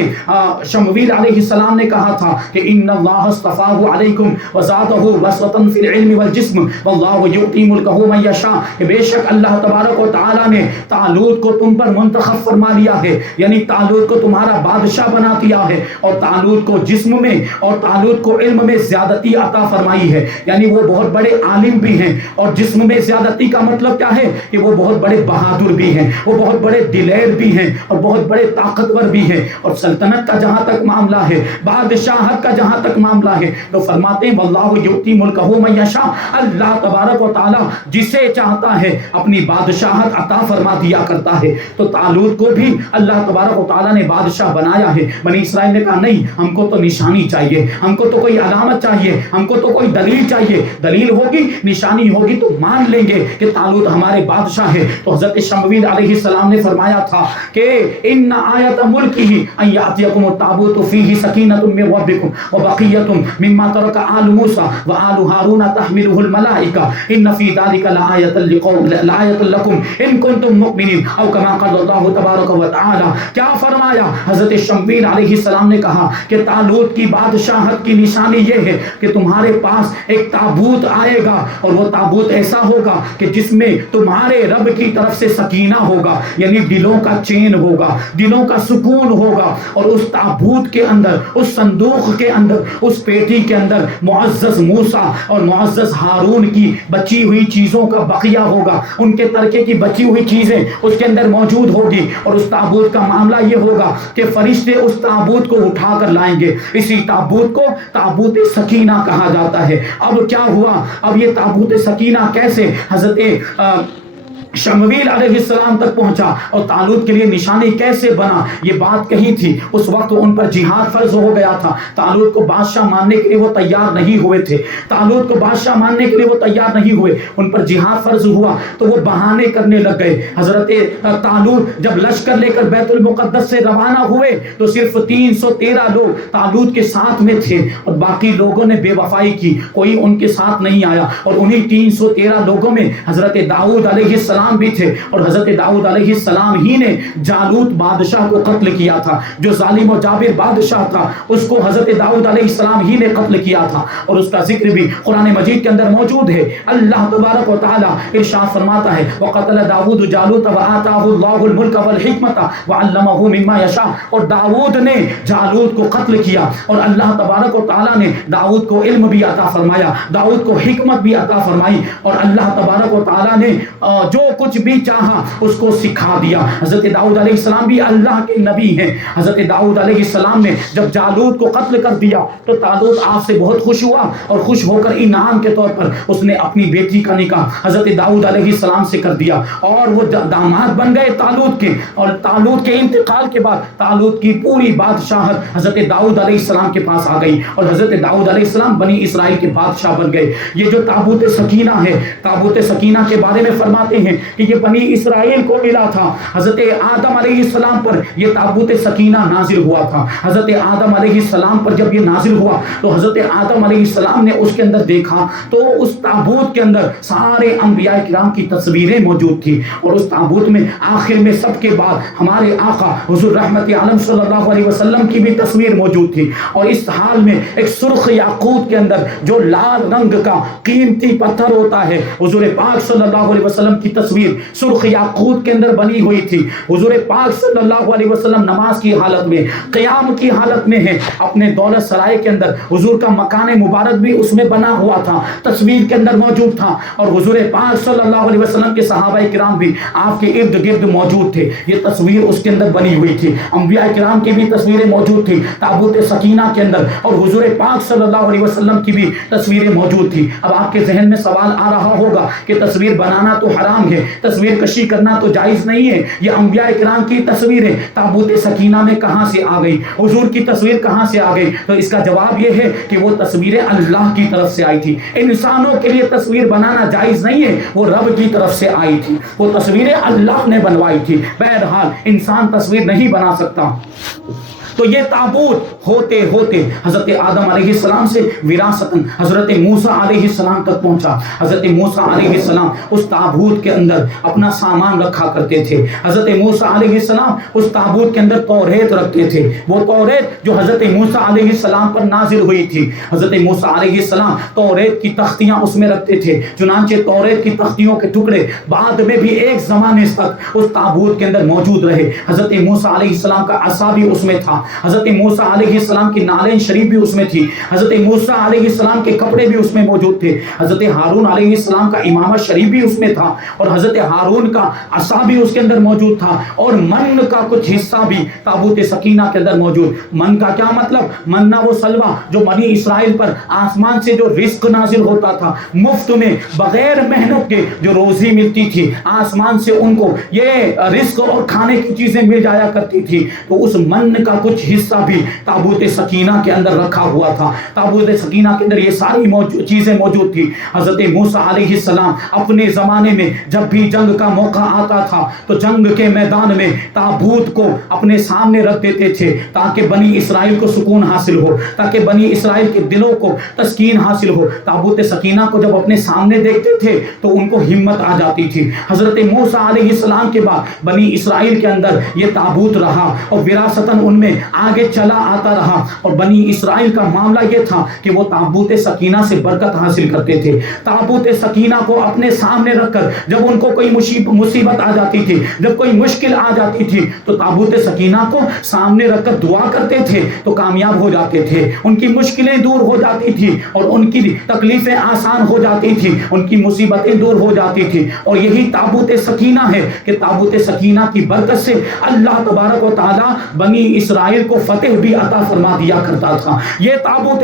شمویل علیہ السلام نے کہا تھا کہ ان اللہ اصطفاہ علیکم وزادہ بسطۃ فی العلم والجسم واللہ یؤتی ملکہ من یشاء، کہ بے شک اللہ تبارک و تعالی نے طالوت کو تم پر منتخب فرما لیا ہے، یعنی طالوت کو تمہارا بادشاہ بنا دیا ہے، اور طالوت کو جسم میں اور طالوت کو علم میں زیادتی عطا فرمائی ہے، یعنی وہ بہت بڑے عالم بھی ہیں، اور جسم میں زیادتی کا مطلب کیا ہے کہ وہ بہت بڑے بہادر بھی ہیں، وہ بہت بڑے دلیر بھی ہیں، اور بہت بڑے طاقتور بھی ہیں۔ اور سلطنت کا جہاں تک معاملہ ہے، بادشاہت کا جہاں تک معاملہ ہے، تو فرماتے ہیں واللہ یؤتی ملکہ من یشاء، اللہ تبارک و تعالی جسے چاہتا ہے اپنی بادشاہت عطا فرما دیا کرتا ہے۔ تو طالوت کو بھی اللہ تبارک و تعالی نے بادشاہ بنایا ہے۔ بنی اسرائیل نے کہا نہیں، ہم کو تو نشانی چاہیے، ہم کو تو کوئی علامت چاہیے، ہم کو تو کوئی دلیل چاہیے، دلیل ہوگی نشانی ہوگی تو مان لیں گے کہ طالوت ہمارے بادشاہ ہے۔ تو حضرت شمویل علیہ السلام نے فرمایا تھا کہ ان آیت ملکہ ان یاتیکم التابوت فیہ سکینۃ من ربکم وبقیۃ مما ترک آل موسیٰ وآل ہارون تحملہ الملائکہ ان فی ذلک لآیۃ لکم ان کنتم مؤمنین، او کما قال اللہ تبارک و تعالی۔ کیا فرمایا؟ حضرت شمویل علیہ السلام نے کہا کہ طالوت کی بادشاہت کی نشانی یہ ہے کہ تمہارے پاس ایک تابوت آئے گا، اور وہ تابوت ایسا ہوگا کہ جس میں تمہارے رب کی طرف سے سکینہ ہوگا، یعنی دلوں کا چین ہوگا، دلوں کا سکون ہوگا، اور اس تابوت کے اندر، اس صندوق کے اندر، اس پیٹی کے اندر معزز موسیٰ اور معزز ہارون کی بچی ہوئی چیزوں کا بقیہ ہوگا، ان کے ترکے کی بچی ہوئی چیزیں اس کے اندر موجود ہوگی۔ اور اس تابوت کا معاملہ یہ ہوگا کہ فرشتے اس تابوت کو اٹھا کر لائیں گے، اسی تابوت کو تابوت سکینہ کہا جاتا ہے۔ اب کیا ہوا؟ اب یہ تابوت سکینہ کیسے حضرت شمویل علیہ السلام تک پہنچا اور طالوت کے لیے نشانی کیسے بنا، یہ بات کہی تھی۔ اس وقت ان پر جہاد فرض ہو گیا تھا، طالوت کو بادشاہ ماننے کے لیے وہ تیار نہیں ہوئے تھے، طالوت کو بادشاہ ماننے کے لیے وہ تیار نہیں ہوئے، ان پر جہاد فرض ہوا تو وہ بہانے کرنے لگ گئے۔ حضرت طالوت جب لشکر لے کر بیت المقدس سے روانہ ہوئے تو صرف 313 لوگ طالوت کے ساتھ میں تھے، اور باقی لوگوں نے بے وفائی کی، کوئی ان کے ساتھ نہیں آیا۔ اور انہی 313 لوگوں میں حضرت داؤد علیہ السلام بھی تھے، اور حضرت داؤد علیہ السلام ہی نے جالوت بادشاہ کو قتل کیا تھا، جو ظالم و جابر بادشاہ تھا، اس کو حضرت داؤد علیہ السلام ہی نے قتل کیا تھا، اور اس کا ذکر بھی قرآن مجید کے اندر موجود ہے۔ اللہ تبارک و تعالی ارشاد فرماتا ہے وَقَتَلَ داؤد جالوت وَآتَاهُ اللَّهُ الْمُلْكَ وَالْحِكْمَةَ وَعَلَّمَهُ مِمَّا يَشَاءُ، اور داؤد نے جالوت کو قتل کیا، اور اللہ تبارک و تعالی نے داؤد کو علم بھی عطا فرمایا، داؤد کو حکمت بھی عطا فرمائی، اور اللہ تبارک و تعالی نے جو کچھ بھی چاہا اس کو سکھا دیا۔ حضرت داؤد علیہ السلام بھی اللہ کے نبی ہیں۔ حضرت داؤد علیہ السلام نے جب جالوت کو قتل کر دیا تو طالوت آپ سے بہت خوش ہوا، اور خوش ہو کر انعام کے طور پر اس نے اپنی بیٹی کا نکاح حضرت داؤد علیہ السلام سے کر دیا، اور وہ داماد بن گئے طالوت کے۔ اور طالوت کے انتقال کے بعد طالوت کی پوری بادشاہت حضرت داؤد علیہ السلام کے پاس آ گئی، اور حضرت داؤد علیہ السلام بنی اسرائیل کے بادشاہ بن گئے۔ یہ جو تابوت سکینہ ہے، تابوت سکینہ کے بارے میں فرماتے ہیں کہ یہ بنی اسرائیل کو ملا تھا. حضرت آدم علیہ السلام پر یہ تابوت سکینہ نازل ہوا تھا. حضرت آدم علیہ السلام پر جب یہ نازل ہوا تو حضرت آدم علیہ السلام نے اس کے اندر دیکھا تو اس تابوت کے اندر سارے انبیاء کرام کی تصویریں موجود تھی, اور اس تابوت میں آخر میں سب کے بعد ہمارے آقا حضور رحمت عالم صلی اللہ علیہ وسلم کی بھی تصویر موجود تھی. اور اس حال میں ایک سرخ یاقوت کے اندر جو لال رنگ کا قیمتی پتھر ہوتا ہے, حضور پاک صلی اللہ علیہ وسلم کی تصویر سرخ یاقوت کے اندر بنی ہوئی تھی. حضور پاک صلی اللہ علیہ وسلم نماز کی حالت میں, قیام کی حالت میں ہے, اپنے دولت سرائے کے اندر حضور کا مکان مبارک بھی اس میں بنا ہوا تھا, تصویر کے اندر موجود تھا, اور حضور پاک صلی اللہ علیہ وسلم کے صحابہ کرام بھی آپ کے ارد گرد موجود تھے. یہ تصویر اس کے اندر بنی ہوئی تھی. انبیاء کرام کی بھی تصویریں موجود تھی تابوت سکینہ کے اندر, اور حضور پاک صلی اللہ علیہ وسلم کی بھی تصویریں موجود تھی. اب آپ کے ذہن میں سوال آ رہا ہوگا کہ تصویر بنانا تو حرام ہے, تصویر کشی کرنا تو جائز نہیں ہے, یہ انبیاء کرام کی تصویریں تابوت سکینہ میں کہاں سے آ گئی, حضور کی تصویر کہاں سے آ گئی؟ تو اس کا جواب یہ ہے کہ وہ تصویریں اللہ کی طرف سے آئی تھی. انسانوں کے لیے تصویر بنانا جائز نہیں ہے, وہ رب کی طرف سے آئی تھی, وہ تصویریں اللہ نے بنوائی تھی. بہرحال انسان تصویر نہیں بنا سکتا. تو یہ تابوت ہوتے ہوتے حضرت آدم علیہ السلام سے وراثتاً حضرت موسیٰ علیہ السلام تک پہنچا. حضرت موسیٰ علیہ السلام اس تابوت کے اندر اپنا سامان رکھا کرتے تھے. حضرت موسیٰ علیہ السلام اس تابوت کے اندر توریت رکھتے تھے, وہ توریت جو حضرت موسیٰ علیہ السلام پر نازل ہوئی تھی. حضرت موسیٰ علیہ السلام توریت کی تختیاں اس میں رکھتے تھے. چنانچہ توریت کی تختیوں کے ٹکڑے بعد میں بھی ایک زمانے تک اس تابوت کے اندر موجود رہے. حضرت موسیٰ علیہ السلام کا عصا بھی اس میں تھا, حضرت موسیٰ علیہ السلام کی نالین شریف بھی اس میں تھی, حضرت موسیٰ علیہ السلام کے کپڑے بھی اس میں موجود تھے, حضرت ہارون علیہ السلام کا امامہ شریف بھی اس میں تھا, اور حضرت ہارون کا عصا بھی اس کے اندر موجود تھا, اور من کا کچھ حصہ بھی تابوت سکینہ کے اندر موجود. من کا کیا مطلب؟ منہ وہ سلوہ جو بنی اسرائیل پر آسمان سے جو رزق نازل ہوتا تھا, مفت میں بغیر محنت کے جو روزی ملتی تھی آسمان سے, ان کو یہ رزق اور کھانے کی چیزیں مل جایا کرتی تھی. تو اس من کا کچھ حصہ بھی تابوت سکینہ کے اندر رکھا ہوا تھا. تابوت سکینہ کے اندر یہ ساری چیزیں موجود تھی. حضرت موسیٰ علیہ السلام اپنے زمانے میں جب بھی جنگ کا موقع آتا تھا تو جنگ کے میدان میں تابوت کو اپنے سامنے رکھ دیتے تھے تاکہ بنی اسرائیل کو سکون حاصل ہو, تاکہ بنی اسرائیل کے دلوں کو تسکین حاصل ہو. تابوت سکینہ کو جب اپنے سامنے دیکھتے تھے تو ان کو ہمت آ جاتی تھی. حضرت موسیٰ علیہ السلام کے بعد بنی اسرائیل کے اندر یہ تابوت رہا اور وراثتاً ان میں آگے چلا آتا رہا, اور بنی اسرائیل کا معاملہ یہ تھا کہ وہ تابوت سکینہ سے برکت حاصل کرتے تھے. تابوت سکینہ کو اپنے سامنے رکھ کر جب ان کو کوئی مصیبت آ جاتی تھی, جب کوئی مشکل آ جاتی تھی, تو تابوت سکینہ کو سامنے رکھ کر دعا کرتے تھے تو کامیاب ہو جاتے تھے. ان کی مشکلیں دور ہو جاتی تھی اور ان کی تکلیفیں آسان ہو جاتی تھی, ان کی مصیبتیں دور ہو جاتی تھی. اور یہی تابوت سکینہ ہے کہ تابوت سکینہ کی برکت سے اللہ تبارک و تعالی بنی اسرائیل کو فتح بھی عطا فرما دیا کرتا تھا. یہ تابوت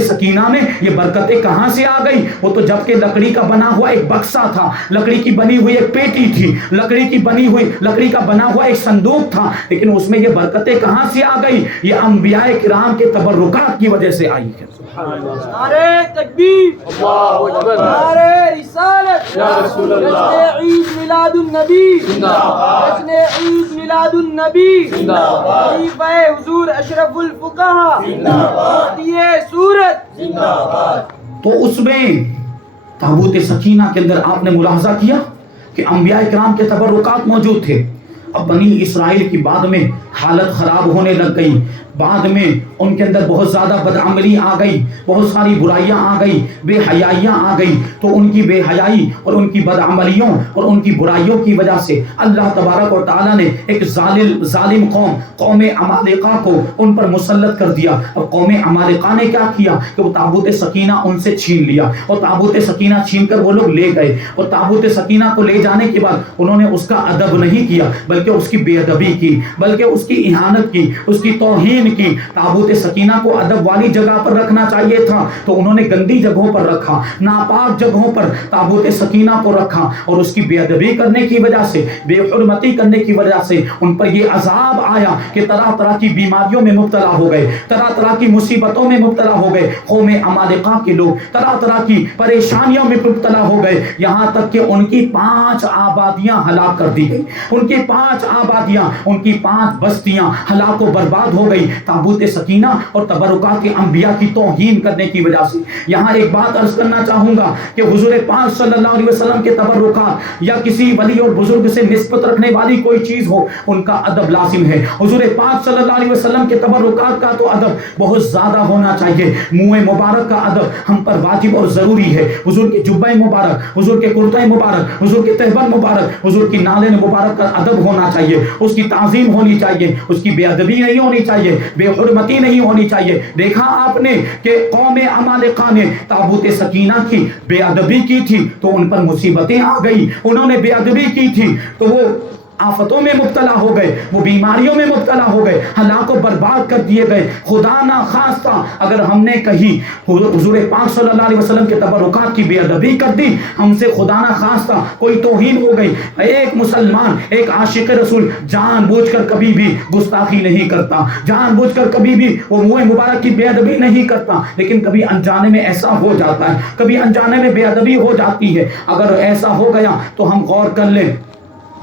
سکینہ میں یہ برکتیں کہاں سے آ گئی؟ وہ تو جب کہ لکڑی کا بنا ہوا ایک بکسا تھا, لکڑی کی بنی ہوئی ایک پیٹی تھی, لکڑی کا بنا ہوا ایک صندوق تھا, لیکن اس میں یہ برکتیں کہاں سے آ گئی؟ یہ انبیاء کرام کے تبرکات کی وجہ سے آئی ہے. نعرہ تکبیر, اللہ اکبر, نعرہ رسالت, یا رسول اللہ, جشن عید میلاد النبی زندہ باد, جشن عید میلاد النبی زندہ باد, خلیفہ حضور اشرف الفقہا زندہ باد, مفتی سورت زندہ باد. تو اس میں تابوت سکینہ کے اندر آپ نے ملاحظہ کیا کہ انبیاء کرام کے تبرکات موجود تھے. اب بنی اسرائیل کی بعد میں حالت خراب ہونے لگ گئی, بعد میں ان کے اندر بہت زیادہ بدعملی آ گئی, بہت ساری برائیاں آ گئی, بے حیائیاں آ گئی. تو ان کی بے حیائی اور ان کی بدعملیوں اور ان کی برائیوں کی وجہ سے اللہ تبارک و تعالیٰ نے ایک ظالم قوم عمالقہ کو ان پر مسلط کر دیا. اب قوم عمالقہ نے کیا کیا کہ وہ تابوت سکینہ ان سے چھین لیا, اور تابوت سکینہ چھین کر وہ لوگ لے گئے, اور تابوت سکینہ کو لے جانے کے بعد انہوں نے اس کا ادب نہیں کیا بلکہ اس کی بے ادبی کی, بلکہ اس کی اہانت کی, اس کی توہین نہیں کی. تابوت سکینہ کو ادب والی جگہ پر رکھنا چاہیے تھا تو انہوں نے گندی جگہوں پر رکھا, ناپاک جگہوں پر تابوت سکینہ کو رکھا, اور اس کی بے ادبی کرنے کی وجہ سے, بے حرمتی کرنے کی وجہ سے ان پر یہ عذاب آیا کہ طرح طرح کی بیماریوں میں مبتلا ہو گئے, طرح طرح کی مصیبتوں میں مبتلا ہو گئے. قوم عمالقہ کے لوگ طرح طرح کی پریشانیوں میں مبتلا ہو گئے, یہاں تک کہ ان کی 5 آبادیاں ہلاک کر دی گئی. ان کی 5 آبادیاں, ان کی 5 بستیاں ہلاک و برباد ہو گئی تابوت سکینہ اور تبرکات انبیاء کی توہین کرنے کی وجہ سے. یہاں ایک بات عرض کرنا چاہوں گا کہ حضور پاک صلی اللہ علیہ وسلم کے تبرکات یا کسی ولی اور بزرگ سے نسبت رکھنے والی کوئی چیز ہو, ان کا ادب لازم ہے. حضور پاک صلی اللہ علیہ وسلم کے تبرکات کا تو ادب بہت زیادہ ہونا چاہیے. منہ مبارک کا ادب ہم پر واجب اور ضروری ہے. حضور کے جبہ مبارک, حضور کے کرتہ مبارک, حضور کے تہبند مبارک, حضور کی نالین مبارک کا ادب ہونا چاہیے, اس کی تعظیم ہونی چاہیے, اس کی بے ادبی نہیں ہونی چاہیے, بے حرمتی نہیں ہونی چاہیے. دیکھا آپ نے کہ قوم عمالقہ نے تابوت سکینہ کی بے ادبی کی تھی تو ان پر مصیبتیں آ گئی. انہوں نے بے ادبی کی تھی تو وہ آفتوں میں مبتلا ہو گئے, وہ بیماریوں میں مبتلا ہو گئے, ہلاک و برباد کر دیے گئے. خدا نہ خواستہ اگر ہم نے کہیں حضور پاک صلی اللہ علیہ وسلم کے تبرکات کی بے ادبی کر دی, ہم سے خدا نہ خواستہ کوئی توہین ہو گئی. ایک مسلمان, ایک عاشق رسول جان بوجھ کر کبھی بھی گستاخی نہیں کرتا, جان بوجھ کر کبھی بھی وہ منہ مبارک کی بے ادبی نہیں کرتا, لیکن کبھی انجانے میں ایسا ہو جاتا ہے, کبھی انجانے میں بے ادبی ہو جاتی ہے. اگر ایسا ہو گیا تو ہم غور کر لیں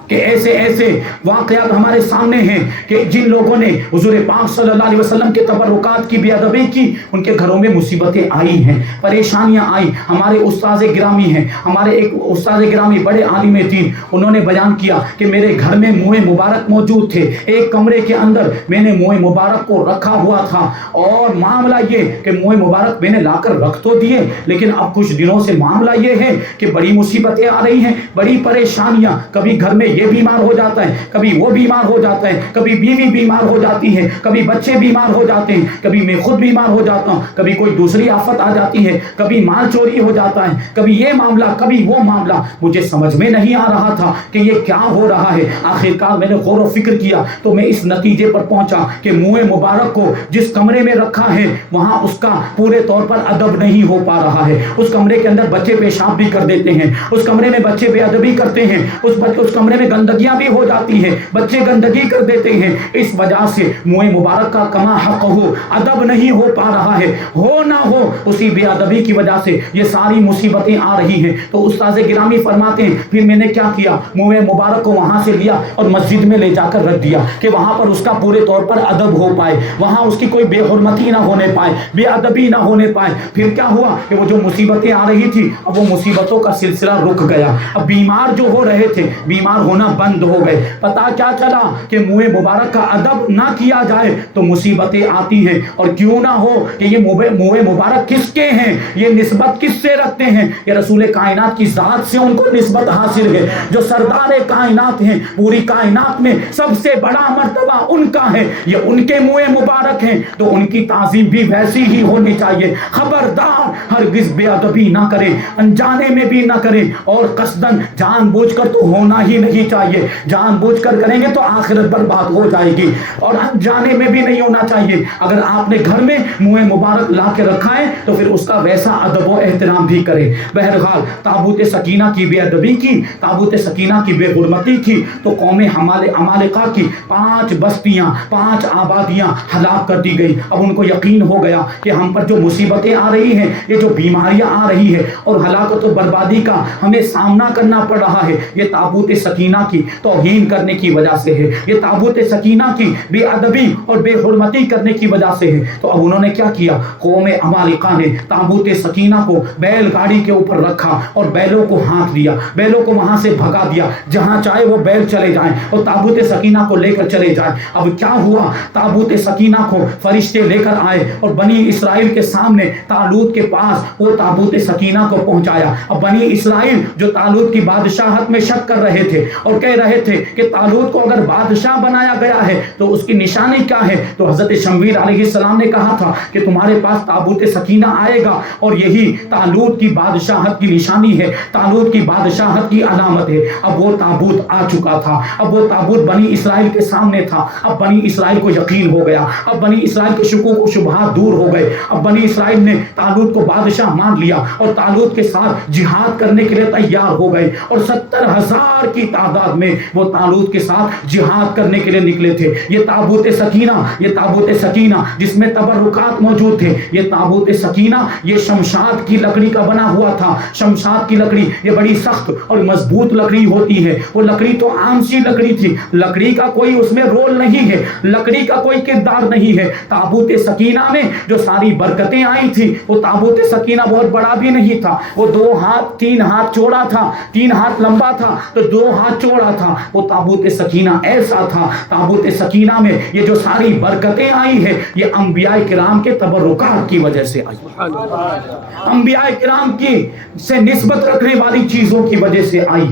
کہ ایسے ایسے واقعات ہمارے سامنے ہیں کہ جن لوگوں نے حضور پاک صلی اللہ علیہ وسلم کے تبرکات کی بے ادبی کی, ان کے گھروں میں مصیبتیں آئی ہیں, پریشانیاں آئیں. ہمارے استاذ گرامی ہیں, ہمارے ایک استاذ گرامی بڑے عالم دین, انہوں نے بیان کیا کہ میرے گھر میں منہ مبارک موجود تھے. ایک کمرے کے اندر میں نے منہ مبارک کو رکھا ہوا تھا, اور معاملہ یہ کہ منہ مبارک میں نے لا کر رکھ تو دیے, لیکن اب کچھ دنوں سے معاملہ یہ ہے کہ بڑی مصیبتیں آ رہی ہیں, بڑی پریشانیاں. کبھی گھر میں یہ بیمار ہو جاتا ہے, کبھی وہ بیمار ہو جاتا ہے, کبھی بیوی بیمار ہو جاتی ہے, کبھی بچے بیمار ہو جاتے ہیں, کبھی میں خود بیمار ہو جاتا ہوں, کبھی کوئی دوسری آفت آ جاتی ہے, کبھی مال چوری ہو جاتا ہے, کبھی یہ معاملہ کبھی وہ معاملہ. مجھے سمجھ میں نہیں آ رہا تھا کہ یہ کیا ہو رہا ہے. آخرکار میں نے غور و فکر کیا تو میں اس نتیجے پر پہنچا کہ منہ مبارک کو جس کمرے میں رکھا ہے وہاں اس کا پورے طور پر ادب نہیں ہو پا رہا ہے. اس کمرے کے اندر بچے پیشاب بھی کر دیتے ہیں, اس کمرے میں بچے بے ادبی کرتے ہیں, اس کمرے میں گندگیاں بھی ہو جاتی ہیں, بچے گندگی کر دیتے ہیں. اس وجہ سے منہ مبارک کا کما حق ہو ادب نہیں ہو پا رہا ہے. ہو نہ ہو اسی بے ادبی کی وجہ سے یہ ساری مصیبتیں آ رہی ہیں. تو استاذ گرامی فرماتے ہیں پھر میں نے کیا کیا, منہ مبارک کو وہاں سے لیا اور مسجد میں لے جا کر رکھ دیا کہ وہاں پر اس کا پورے طور پر ادب ہو پائے, وہاں اس کی کوئی بے حرمتی نہ ہونے پائے, بے ادبی نہ ہونے پائے. پھر کیا ہوا کہ وہ جو مصیبتیں آ رہی تھی اب وہ مصیبتوں کا سلسلہ رک گیا. اب بیمار جو ہو رہے تھے بیمار ہونا بند ہو گئے. پتا کیا چلا کہ منہ مبارک کا ادب نہ کیا جائے تو مصیبتیں آتی ہیں. اور کیوں نہ ہو کہ یہ منہ مبارک کس کے ہیں, یہ نسبت کس سے رکھتے ہیں, یہ رسول کائنات کی ذات سے ان کو نسبت حاصل ہے. جو سردار کائنات ہیں, پوری کائنات میں سب سے بڑا مرتبہ ان کا ہے, یہ ان کے منہ مبارک ہیں, تو ان کی تعظیم بھی ویسی ہی ہونی چاہیے. خبردار ہرگز بے ادبی نہ کریں, انجانے میں بھی نہ کریں, اور قصدن جان بوجھ کر تو ہونا ہی نہیں چاہیے. جان بوجھ کر کریں گے تو آخرت برباد ہو جائے گی, اور انجانے میں بھی نہیں ہونا چاہیے. اگر آپ نے گھر میں منہ مبارک لا کے رکھا ہے تو پھر اس کا ویسا ادب و احترام بھی کرے. بہرحال تابوت سکینہ کی بے ادبی کی, تابوت سکینہ کی بے حرمتی کی تو قوم عمالقہ کی 5 بستیاں, 5 آبادیاں ہلاک کر دی گئی. اب ان کو یقین ہو گیا کہ ہم پر جو مصیبتیں آ رہی ہیں, یہ جو بیماریاں آ رہی ہیں اور ہلاکت و بربادی کا ہمیں سامنا کرنا پڑ رہا ہے, یہ تابوت سکینہ کی توہین کرنے کی وجہ سے ہے, یہ تابوت سکینہ کی بے ادبی اور بے حرمتی کرنے کی وجہ سے ہے. تو اب انہوں نے کیا کیا, قوم عمالقہ نے تابوت سکینہ کو بیل گاڑی کے اوپر رکھا اور بیلوں کو ہانک دیا, بیلوں کو وہاں سے بھگا دیا, جہاں چاہے وہ بیل چلے جائیں اور تابوت سکینہ کو لے کر چلے جائیں. اب کیا ہوا, تابوت سکینہ کو فرشتے لے کر آئے اور بنی اسرائیل کے سامنے طالوت کے پاس وہ تابوت سکینہ کو پہنچایا. اب بنی اسرائیل جو طالوت کی بادشاہت میں شک کر رہے تھے, اور کہہ رہے تھے کہ طالوت کو اگر بادشاہ بنایا گیا ہے تو اس کی نشانی کیا ہے؟ تو حضرت شمویل علیہ السلام نے کہا تھا کہ تمہارے پاس تابوت سکینہ آئے گا اور یہی طالوت کی بادشاہت کی نشانی ہے، طالوت کی بادشاہت کی علامت ہے۔ اب وہ تابوت آ چکا تھا، اب وہ تابوت بنی اسرائیل کے سامنے تھا۔ اب بنی اسرائیل کو یقین ہو گیا، اب بنی اسرائیل کے شکوک و شبہات دور ہو گئے۔ اب بنی اسرائیل نے طالوت کو بادشاہ مان لیا اور طالوت کے ساتھ جہاد کرنے کے لیے تیار ہو گئے، اور 70,000 کی تعداد میں وہ طالوت کے ساتھ جہاد کرنے کے لیے نکلے تھے۔ یہ تابوت سکینہ، یہ تابوت سکینہ جس میں تبرکات موجود تھے، یہ تابوت سکینہ یہ شمشاد کی لکڑی کا بنا ہوا تھا۔ شمشاد کی لکڑی یہ بڑی سخت اور مضبوط لکڑی ہوتی ہے۔ وہ لکڑی تو عام سی لکڑی تھی، لکڑی کا کوئی اس میں رول نہیں ہے، لکڑی کا کوئی کردار نہیں ہے۔ تابوت سکینہ میں جو ساری برکتیں آئی تھی، وہ تابوت سکینہ بہت بڑا بھی نہیں تھا، وہ 2 ہاتھ 3 ہاتھ چوڑا تھا، 3 ہاتھ لمبا تھا تو 2 ہاتھ چوڑا تھا۔ وہ تابوت سکینہ ایسا تھا۔ تابوت سکینہ میں یہ جو ساری برکتیں آئی ہے، یہ انبیاء کرام کے تبرکات کی وجہ سے آئی، انبیاء کرام کی سے نسبت رکھنے والی چیزوں کی وجہ سے آئی۔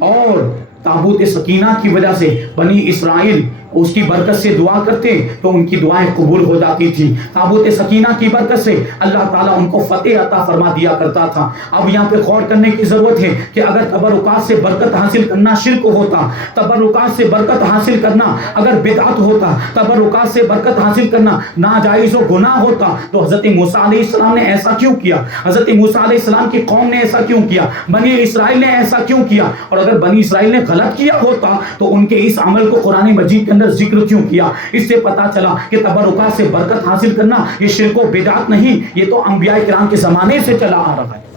اور تابوت سکینہ کی وجہ سے بنی اسرائیل اس کی برکت سے دعا کرتے تو ان کی دعائیں قبول ہو جاتی تھی۔ تابوت سکینہ کی برکت سے اللہ تعالیٰ ان کو فتح عطا فرما دیا کرتا تھا۔ اب یہاں پہ غور کرنے کی ضرورت ہے کہ اگر تبرکات سے برکت حاصل کرنا شرک ہوتا، تبرکات سے برکت حاصل کرنا اگر بدعت ہوتا، تبرکات سے برکت حاصل کرنا ناجائز و گناہ ہوتا، تو حضرت موسیٰ علیہ السلام نے ایسا کیوں کیا؟ حضرت موسیٰ علیہ السلام کی قوم نے ایسا کیوں کیا؟ بنی اسرائیل نے ایسا کیوں کیا؟ اور اگر بنی اسرائیل نے غلط کیا ہوتا تو ان کے اس عمل کو قرآن مجید کے اندر ذکر کیوں کیا؟ اس سے پتا چلا کہ تبرکات سے برکت حاصل کرنا یہ شرک و بدعت نہیں، یہ تو انبیاء کرام کے زمانے سے چلا آ رہا ہے۔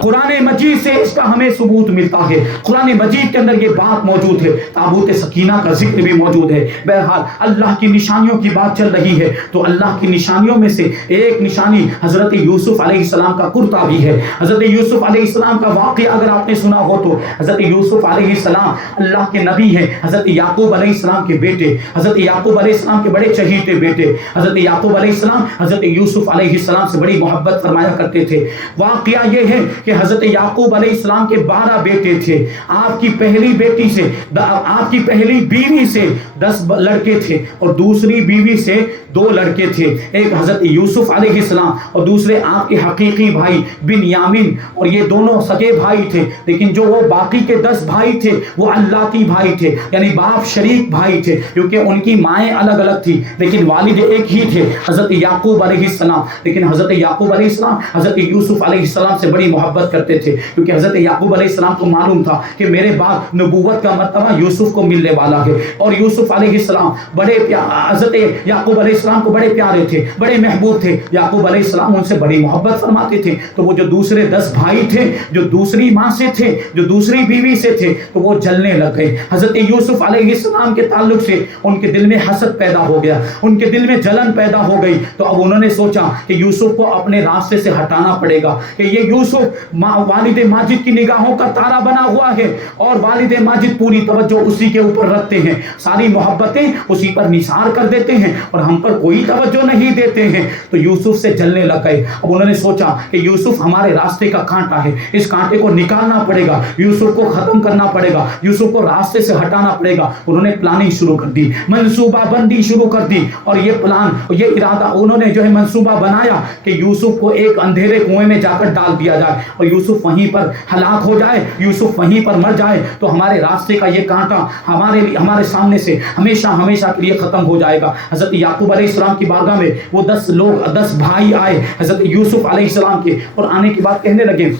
قرآن مجید سے اس کا ہمیں ثبوت ملتا ہے، قرآن مجید کے اندر یہ بات موجود ہے، تابوت سکینہ کا ذکر بھی موجود ہے۔ بہرحال اللہ کی نشانیوں کی بات چل رہی ہے تو اللہ کی نشانیوں میں سے ایک نشانی حضرت یوسف علیہ السلام کا کرتا بھی ہے۔ حضرت یوسف علیہ السلام کا واقعہ اگر آپ نے سنا ہو تو حضرت یوسف علیہ السلام اللہ کے نبی ہیں، حضرت یعقوب علیہ السلام کے بیٹے، حضرت یعقوب علیہ السلام کے بڑے چہیتے بیٹے۔ حضرت یعقوب علیہ السلام حضرت یوسف علیہ السلام سے بڑی محبت فرمایا کرتے تھے۔ واقعہ یہ ہے کہ حضرت یعقوب علیہ السلام کے 12 بیٹے تھے۔ آپ کی پہلی بیٹی سے، آپ کی پہلی بیوی سے 10 لڑکے تھے اور دوسری بیوی سے 2 لڑکے تھے، ایک حضرت یوسف علیہ السلام اور دوسرے آپ کے حقیقی بھائی بنیامین، اور یہ دونوں سگے بھائی تھے۔ لیکن جو وہ باقی کے 10 بھائی تھے وہ اللاتی بھائی تھے، یعنی باپ شریک بھائی تھے، کیونکہ ان کی مائیں الگ الگ تھی لیکن والد ایک ہی تھے، حضرت یعقوب علیہ السلام۔ لیکن حضرت یعقوب علیہ السلام حضرت یوسف علیہ السلام سے بڑی محبت کرتے تھے، کیونکہ حضرت یعقوب علیہ السلام کو معلوم تھا کہ میرے بعد نبوت کا مرتبہ یوسف کو ملنے والا ہے، اور یوسف علیہ السلام بڑے حضرت یعقوب علیہ السلام کو بڑے پیارے تھے، بڑے محبوب تھے۔ یعقوب علیہ السلام ان سے بڑی محبت فرماتے تھے، تو وہ جو دوسرے 10 بھائی تھے جو دوسری ماں سے تھے، جو دوسری بیوی سے تھے، تو وہ جلنے لگ گئے۔ حضرت یوسف علیہ السلام کے تعلق سے ان کے دل میں حسد پیدا ہو گیا، ان کے دل میں جلن پیدا ہو گئی۔ تو اب انہوں نے سوچا کہ یوسف کو اپنے راستے سے ہٹانا پڑے گا، کہ یہ یوسف والد ماجد کی نگاہوں کا تارا بنا ہوا ہے اور والد ماجد پوری توجہ اسی کے اوپر رکھتے ہیں، ساری محبتیں اسی پر نثار کر دیتے ہیں اور ہم پر کوئی توجہ نہیں دیتے ہیں۔ تو یوسف سے جلنے لگ گئے۔ اب انہوں نے سوچا کہ یوسف ہمارے راستے کا کانٹا ہے، اس کانٹے کو نکالنا پڑے گا، یوسف کو ختم کرنا پڑے گا، یوسف کو راستے سے ہٹانا پڑے گا۔ انہوں نے پلاننگ شروع کر دی، منصوبہ بندی شروع کر دی، اور یہ پلان، یہ ارادہ انہوں نے جو ہے منصوبہ بنایا کہ یوسف کو ایک اندھیرے کنویں میں جا کر ڈال دیا جائے اور یوسف وہیں پر ہلاک ہو جائے، یوسف وہیں پر مر جائے، تو ہمارے راستے کا یہ کانٹا ہمارے سامنے سے ہمیشہ ہمیشہ کے لیے ختم ہو جائے گا۔ حضرت یعقوب علیہ السلام کی بارگاہ میں وہ 10 بھائی آئے حضرت یوسف علیہ السلام کے، اور آنے کے بعد کہنے لگے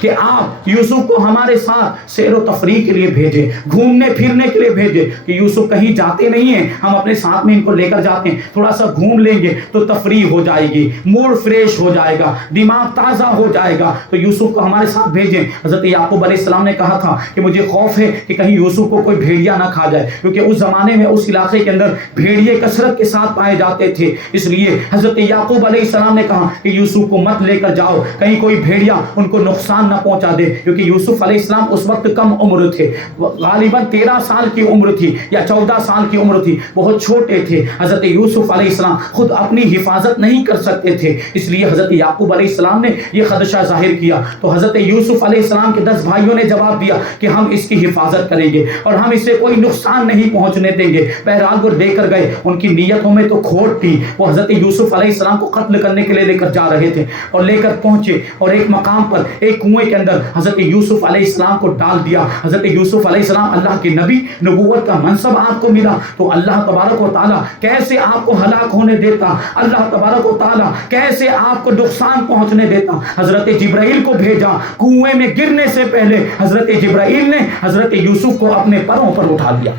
کہ آپ یوسف کو ہمارے ساتھ سیر و تفریح کے لیے بھیجیں، گھومنے پھرنے کے لیے بھیجیں، کہ یوسف کہیں جاتے نہیں ہیں، ہم اپنے ساتھ میں ان کو لے کر جاتے ہیں، تھوڑا سا گھوم لیں گے تو تفریح ہو جائے گی، موڈ فریش ہو جائے گا، دماغ تازہ ہو جائے گا، تو یوسف کو ہمارے ساتھ بھیجیں۔ حضرت یعقوب علیہ السلام نے کہا تھا کہ مجھے خوف ہے کہ کہیں یوسف کو کوئی بھیڑیا نہ کھا جائے، کیونکہ اس زمانے میں اس علاقے کے اندر بھیڑیے کثرت کے ساتھ پائے جاتے تھے، اس لیے حضرت یعقوب علیہ السلام نے کہا کہ یوسف کو مت لے کر جاؤ، کہیں کوئی بھیڑیا ان کو نقصان نقصان نہ پہنچا دے، کیونکہ یوسف علیہ السلام اس وقت کم عمر تھے، غالباً 13 سال کی عمر تھی یا 14 سال کی عمر تھی، بہت چھوٹے تھے۔ حضرت یوسف علیہ السلام خود اپنی حفاظت نہیں کر سکتے تھے، اس لیے حضرت یعقوب علیہ السلام نے یہ خدشہ ظاہر کیا۔ تو حضرت یوسف علیہ السلام کے 10 بھائیوں نے جواب دیا کہ ہم اس کی حفاظت کریں گے اور ہم اسے کوئی نقصان نہیں پہنچنے دیں گے۔ بہرحال وہ لے کر گئے، ان کی نیتوں میں تو کھوٹ تھی، وہ حضرت یوسف علیہ السلام کو قتل کرنے کے لیے لے کر جا رہے تھے، اور لے کر پہنچے اور ایک مقام پر ایک کنویں کے اندر حضرت یوسف علیہ السلام کو ڈال دیا۔ حضرت یوسف علیہ السلام اللہ کے نبی، نبوت کا منصب آپ کو ملا، تو اللہ تبارک و تعالیٰ کیسے آپ کو ہلاک ہونے دیتا، اللہ تبارک و تعالیٰ کیسے آپ کو نقصان پہنچنے دیتا۔ حضرت جبرائیل کو بھیجا، کنویں میں گرنے سے پہلے حضرت جبرائیل نے حضرت یوسف کو اپنے پروں پر اٹھا لیا،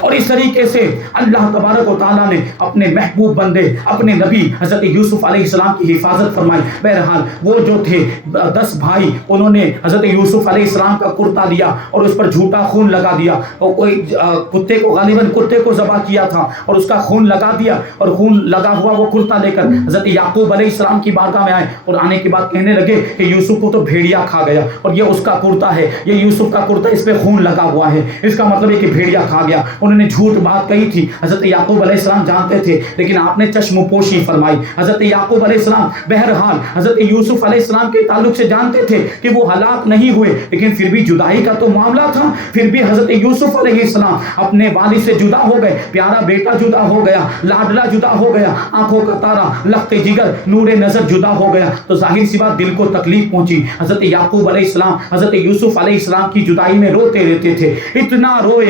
اور اس طریقے سے اللہ تبارک و تعالیٰ نے اپنے محبوب بندے، اپنے نبی حضرت یوسف علیہ السلام کی حفاظت فرمائی۔ بہرحال وہ جو تھے 10 بھائی، انہوں نے حضرت یوسف علیہ السلام کا کرتا لیا اور اس پر جھوٹا خون لگا دیا، اور کوئی کتے کو، غالباً کتے کو ذبح کیا تھا، اور اس کا خون لگا دیا، اور خون لگا ہوا وہ کرتا لے کر حضرت یعقوب علیہ السلام کی بارگاہ میں آئے، اور آنے کے بعد کہنے لگے کہ یوسف کو تو بھیڑیا کھا گیا، اور یہ اس کا کرتا ہے، یہ یوسف کا کرتا، اس پہ خون لگا ہوا ہے، اس کا مطلب ہے کہ بھیڑیا کھا گیا۔ انہوں نے جھوٹ بات کہی تھی، حضرت یعقوب علیہ السلام جانتے تھے، لیکن آپ نے چشم پوشی فرمائی۔ حضرت یعقوب علیہ السلام بہرحال حضرت یوسف علیہ السلام کے تعلق سے جانتے تھے کہ وہ ہلاک نہیں ہوئے، لیکن پھر بھی جدائی کا تو معاملہ تھا، پھر بھی حضرت یوسف علیہ السلام اپنے والد سے جدا ہو گئے، پیارا بیٹا جدا ہو گیا، لاڈلا جدا ہو گیا، آنکھوں کا تارا، لخت جگر، نور نظر جدا ہو گیا، تو ظاہر سی بات دل کو تکلیف پہنچی۔ حضرت یعقوب علیہ السلام حضرت یوسف علیہ السلام کی جدائی میں روتے رہتے تھے، اتنا روئے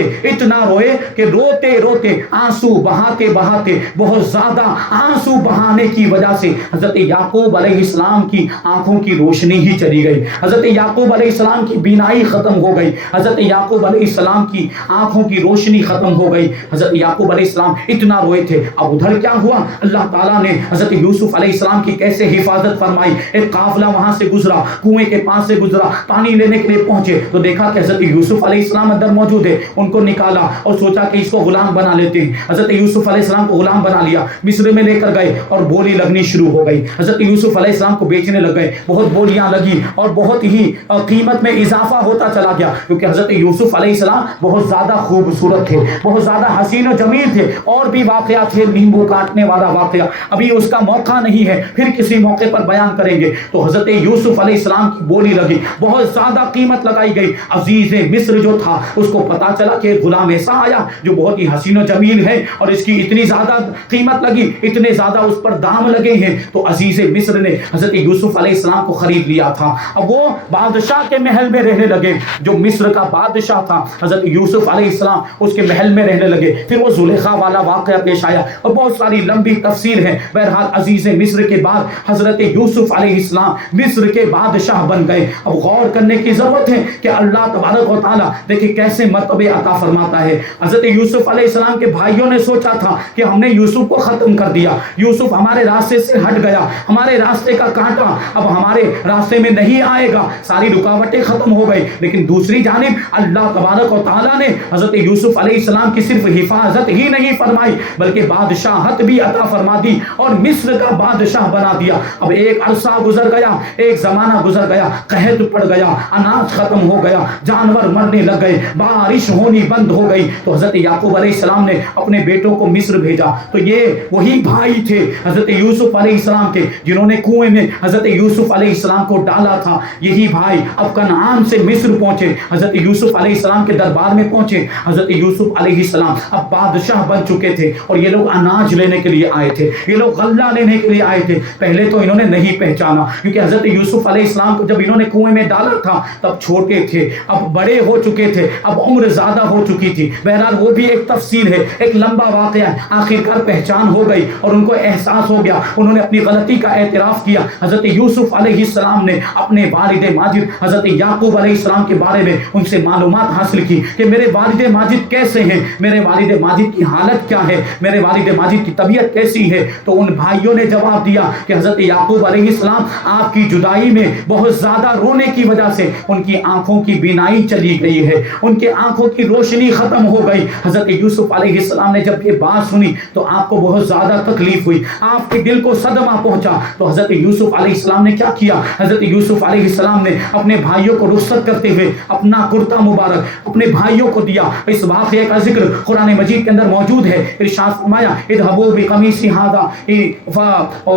کہ روتے روتے، آنسو بہاتے بہاتے، بہت زیادہ آنسو بہانے کی وجہ سے حضرت یعقوب علیہ السلام کی آنکھوں کی روشنی ہی چلی گئی، حضرت یعقوب علیہ السلام کی بینائی ختم ہو گئی، حضرت یعقوب علیہ السلام کی آنکھوں کی روشنی ختم ہو گئی۔ حضرت یعقوب علیہ السلام اتنا روئے تھے۔ اب ادھر کیا ہوا، اللہ تعالیٰ نے حضرت یوسف علیہ السلام کی کیسے حفاظت فرمائی۔ ایک قافلہ وہاں سے گزرا، کنویں کے پاس سے گزرا، پانی لینے کے لیے پہنچے تو دیکھا کہ حضرت یوسف علیہ السلام اندر موجود ہے، ان کو نکالا اور سوچا کہ اس کو غلام بنا لیتے ہیں۔ حضرت یوسف علیہ السلام کو غلام بنا لیا، مصر میں لے کر گئے اور بولی لگنی شروع ہو گئی۔ حضرت یوسف علیہ السلام کو بیچنے لگ گئے، بہت بولیاں لگی اور بہت ہی قیمت میں اضافہ ہوتا چلا گیا، کیونکہ حضرت یوسف علیہ السلام بہت زیادہ خوبصورت تھے، بہت زیادہ حسین و جمیل تھے۔ اور بھی واقعات تھے، نیمبو کاٹنے والا واقعہ، ابھی اس کا موقع نہیں ہے، پھر کسی موقع پر بیان کریں گے۔ تو حضرت یوسف علیہ السلام کی بولی لگی، بہت زیادہ قیمت لگائی گئی۔ عزیز مصر جو تھا اس کو پتا چلا کہ ایک غلام ایسا آیا جو بہت ہی حسین و جمیل ہے اور اس کی اتنی زیادہ قیمت لگی، اتنے زیادہ اس پر دام لگے ہیں، تو عزیز مصر نے حضرت یوسف علیہ السلام کو خرید لیا تھا۔ اب وہ بادشاہ کے محل میں رہنے لگے، جو مصر کا بادشاہ تھا حضرت یوسف علیہ السلام اس کے محل میں رہنے لگے۔ پھر وہ زلیخا والا واقعہ پیش آیا اور بہت ساری لمبی تفصیل ہے۔ بہرحال عزیز مصر کے بعد حضرت یوسف علیہ السلام مصر کے بادشاہ بن گئے۔ اب غور کرنے کی ضرورت ہے کہ اللہ تبارک و تعالیٰ دیکھیں کیسے مرتبے عطا فرماتا ہے۔ حضرت یوسف علیہ السلام کے بھائیوں نے سوچا تھا کہ ہم نے یوسف کو ختم کر دیا، یوسف ہمارے راستے سے ہٹ گیا، ہمارے راستے کا کانٹا اب ہمارے راستے میں نہیں آئے گا، ساری رکاوٹیں ختم ہو گئی۔ لیکن دوسری جانب اللہ تبارک و تعالیٰ نے حضرت یوسف علیہ السلام کی صرف حفاظت ہی نہیں فرمائی بلکہ بادشاہت بھی عطا فرما دی اور مصر کا بادشاہ بنا دیا۔ اب ایک عرصہ گزر گیا، ایک زمانہ گزر گیا، قحط پڑ گیا، اناج ختم ہو گیا، جانور مرنے لگ گئے، بارش ہونی بند ہو گئی، تو حضرت یعقوب علیہ السلام نے اپنے بیٹوں کو مصر بھیجا۔ تو یہ وہی بھائی تھے حضرت یوسف علیہ السلام کے جنہوں نے کنویں میں حضرت یوسف علیہ السلام کو ڈالا تھا۔ یہی بھائی اب کنعان سے مصر پہنچے، حضرت یوسف علیہ السلام کے دربار میں پہنچے۔ حضرت یوسف علیہ السلام اب بادشاہ بن چکے تھے اور یہ لوگ اناج لینے کے لیے آئے تھے، یہ لوگ غلہ لینے کے لیے آئے تھے۔ پہلے تو انہوں نے نہیں پہچانا، کیونکہ حضرت یوسف علیہ السلام کو جب انہوں نے کنویں میں ڈالا تھا تب چھوٹے تھے، اب بڑے ہو چکے تھے، اب عمر زیادہ ہو چکی تھی۔ بہرحال وہ بھی ایک تفصیل ہے، ایک لمبا واقعہ ہے۔ آخرکار پہچان ہو گئی اور ان کو احساس ہو گیا، انہوں نے اپنی غلطی کا اعتراف کیا۔ حضرت یوسف علیہ السلام نے اپنے والد ماجد حضرت یعقوب علیہ السلام کے بارے میں ان سے معلومات حاصل کی کہ میرے والد ماجد کیسے ہیں، میرے والد ماجد کی حالت کیا ہے، میرے والد ماجد کی طبیعت کیسی ہے۔ تو ان بھائیوں نے جواب دیا کہ حضرت یعقوب علیہ السلام آپ کی جدائی میں بہت زیادہ رونے کی وجہ سے ان کی آنکھوں کی بینائی چلی گئی ہے، ان کے آنکھوں کی روشنی ختم ہو گئی۔ حضرت یوسف علیہ السلام نے جب یہ بات سنی تو آپ کو بہت زیادہ تکلیف ہوئی، آپ کے دل کو صدمہ پہنچا۔ تو حضرت یوسف علیہ السلام نے کیا کیا، حضرت حضرت یوسف علیہ السلام نے اپنے بھائیوں کو رخصت کرتے ہوئے اپنا کرتا مبارک اپنے بھائیوں کو دیا. اس واقعے کا ذکر قرآن مجید کے اندر موجود ہے. ارشاد فرمایا اذهبوا بقمیصی هذا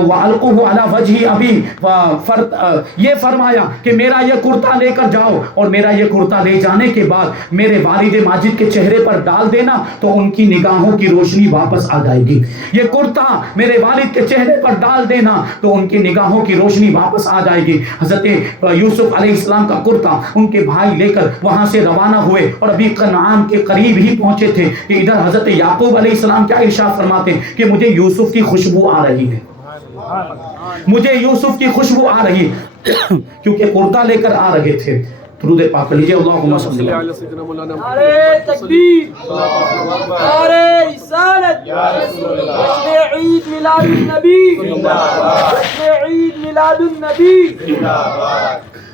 والقوه على وجه ابی. یہ فرمایا کہ میرا یہ کرتا لے کر جاؤ اور میرا یہ کرتا لے جانے کے بعد میرے والد ماجد کے چہرے پر ڈال دینا تو ان کی نگاہوں کی روشنی واپس آ جائے گی. یہ کرتا میرے والد کے چہرے پر ڈال دینا تو ان کی نگاہوں کی روشنی واپس آ جائے گی. حضرت یوسف علیہ السلام کا کرتا ان کے بھائی لے کر وہاں سے روانہ ہوئے اور ابھی کنعان کے قریب ہی پہنچے تھے کہ ادھر حضرت یعقوب علیہ السلام کیا ارشاد فرماتے ہیں کہ مجھے یوسف کی خوشبو آ رہی ہے, مجھے یوسف کی خوشبو آ رہی ہے کیونکہ کرتا لے کر آ رہے تھے. درود پاک لیجیے. اللہم صلی اللہ علیہ وسلم. نعرے تکبیر, نعرے رسالت, جشن عید میلاد النبی, جشن عید میلاد النبی.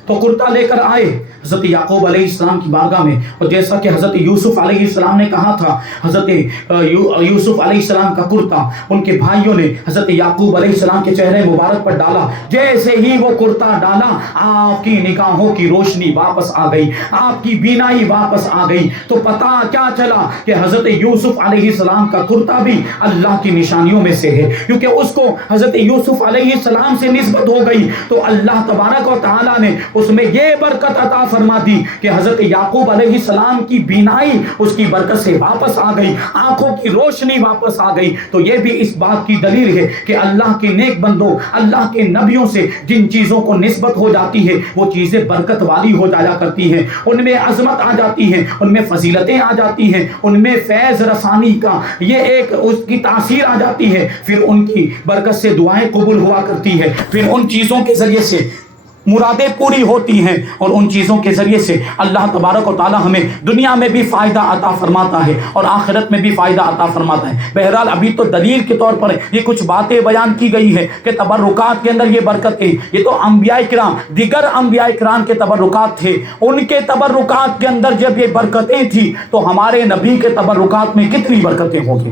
تو کرتا لے کر آئے حضرت یعقوب علیہ السلام کی بارگاہ میں, اور جیسا کہ حضرت یوسف علیہ السلام نے کہا تھا, حضرت یوسف علیہ السلام کا کرتا ان کے بھائیوں نے حضرت یعقوب علیہ السلام کے چہرے مبارک پر ڈالا. جیسے ہی وہ کرتا ڈالا آپ کی نگاہوں کی روشنی واپس آ گئی, آپ کی بینائی واپس آ گئی. تو پتہ کیا چلا کہ حضرت یوسف علیہ السلام کا کرتا بھی اللہ کی نشانیوں میں سے ہے, کیونکہ اس کو حضرت یوسف علیہ السلام سے نسبت ہو گئی. تو اللہ تبارک و تعالیٰ نے اس میں یہ برکت عطا فرما دی کہ حضرت یعقوب علیہ السلام کی بینائی اس کی برکت سے واپس آ گئی, آنکھوں کی روشنی واپس آ گئی. تو یہ بھی اس بات کی دلیل ہے کہ اللہ کے نیک بندوں, اللہ کے نبیوں سے جن چیزوں کو نسبت ہو جاتی ہے وہ چیزیں برکت والی ہو جایا کرتی ہیں, ان میں عظمت آ جاتی ہے, ان میں فضیلتیں آ جاتی ہیں, ان میں فیض رسانی کا یہ ایک اس کی تاثیر آ جاتی ہے. پھر ان کی برکت سے دعائیں قبول ہوا کرتی ہے, پھر ان چیزوں کے ذریعے سے مرادیں پوری ہوتی ہیں, اور ان چیزوں کے ذریعے سے اللہ تبارک و تعالی ہمیں دنیا میں بھی فائدہ عطا فرماتا ہے اور آخرت میں بھی فائدہ عطا فرماتا ہے. بہرحال ابھی تو دلیل کے طور پر یہ کچھ باتیں بیان کی گئی ہے کہ تبرکات کے اندر یہ برکتیں, یہ تو انبیاء کرام, دیگر انبیاء کرام کے تبرکات تھے, ان کے تبرکات کے اندر جب یہ برکتیں تھیں تو ہمارے نبی کے تبرکات میں کتنی برکتیں ہوگی,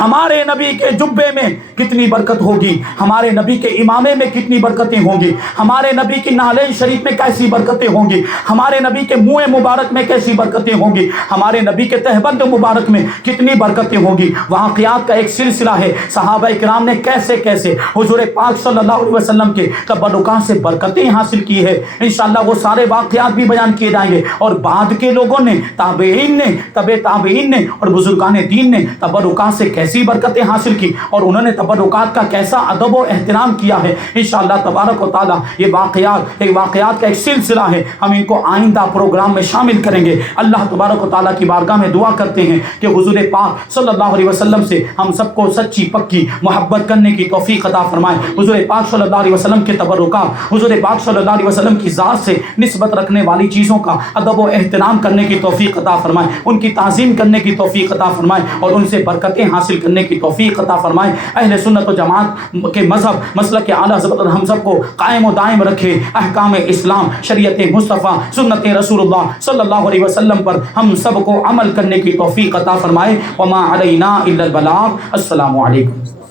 ہمارے نبی کے جبے میں کتنی برکت ہوگی, ہمارے نبی کے امامے میں کتنی برکتیں ہوں گی, ہمارے نبی کی نعلین شریف میں کیسی برکتیں ہوں گی, ہمارے نبی کے منہ مبارک میں کیسی برکتیں ہوں گی, ہمارے نبی کے تہبند مبارک میں کتنی برکتیں ہوں گی. واقعات کا ایک سلسلہ ہے, صحابہ کرام نے کیسے کیسے حضور پاک صلی اللہ علیہ وسلم کے تبرکات سے برکتیں حاصل کی ہے. انشاءاللہ وہ سارے واقعات بھی بیان کیے جائیں گے, اور بعد کے لوگوں نے, تابعین نے, تابعین نے اور بزرگان دین نے تبرکات سے کیسی برکتیں حاصل کی اور انہوں نے تبرکات کا کیسا ادب و احترام کیا ہے. انشاءاللہ تبارک و تعالی یہ واقعات کا ایک سلسلہ ہے, ہم ان کو آئندہ پروگرام میں شامل کریں گے. اللہ تبارک و تعالیٰ کی بارگاہ میں دعا کرتے ہیں کہ حضور پاک صلی اللہ علیہ وسلم سے ہم سب کو سچی پکی محبت کرنے کی توفیق عطا فرمائے. حضور پاک صلی اللہ علیہ وسلم کے تبرکات, حضور پاک صلی اللہ علیہ وسلم کی ذات سے نسبت رکھنے والی چیزوں کا ادب و احترام کرنے کی توفیق عطا فرمائے, ان کی تعظیم کرنے کی توفیق عطا فرمائے اور ان سے برکتیں حاصل کرنے کی توفیق عطا فرمائے. اہل سنت و جماعت کے مذہب مسلک اعلیٰ حضرت ہم سب کو قائم و دائم رکھے. احکام اسلام, شریعت مصطفیٰ, سنت رسول اللہ صلی اللہ علیہ وسلم پر ہم سب کو عمل کرنے کی توفیق عطا فرمائے. وما علینا الا البلاغ. السلام علیکم.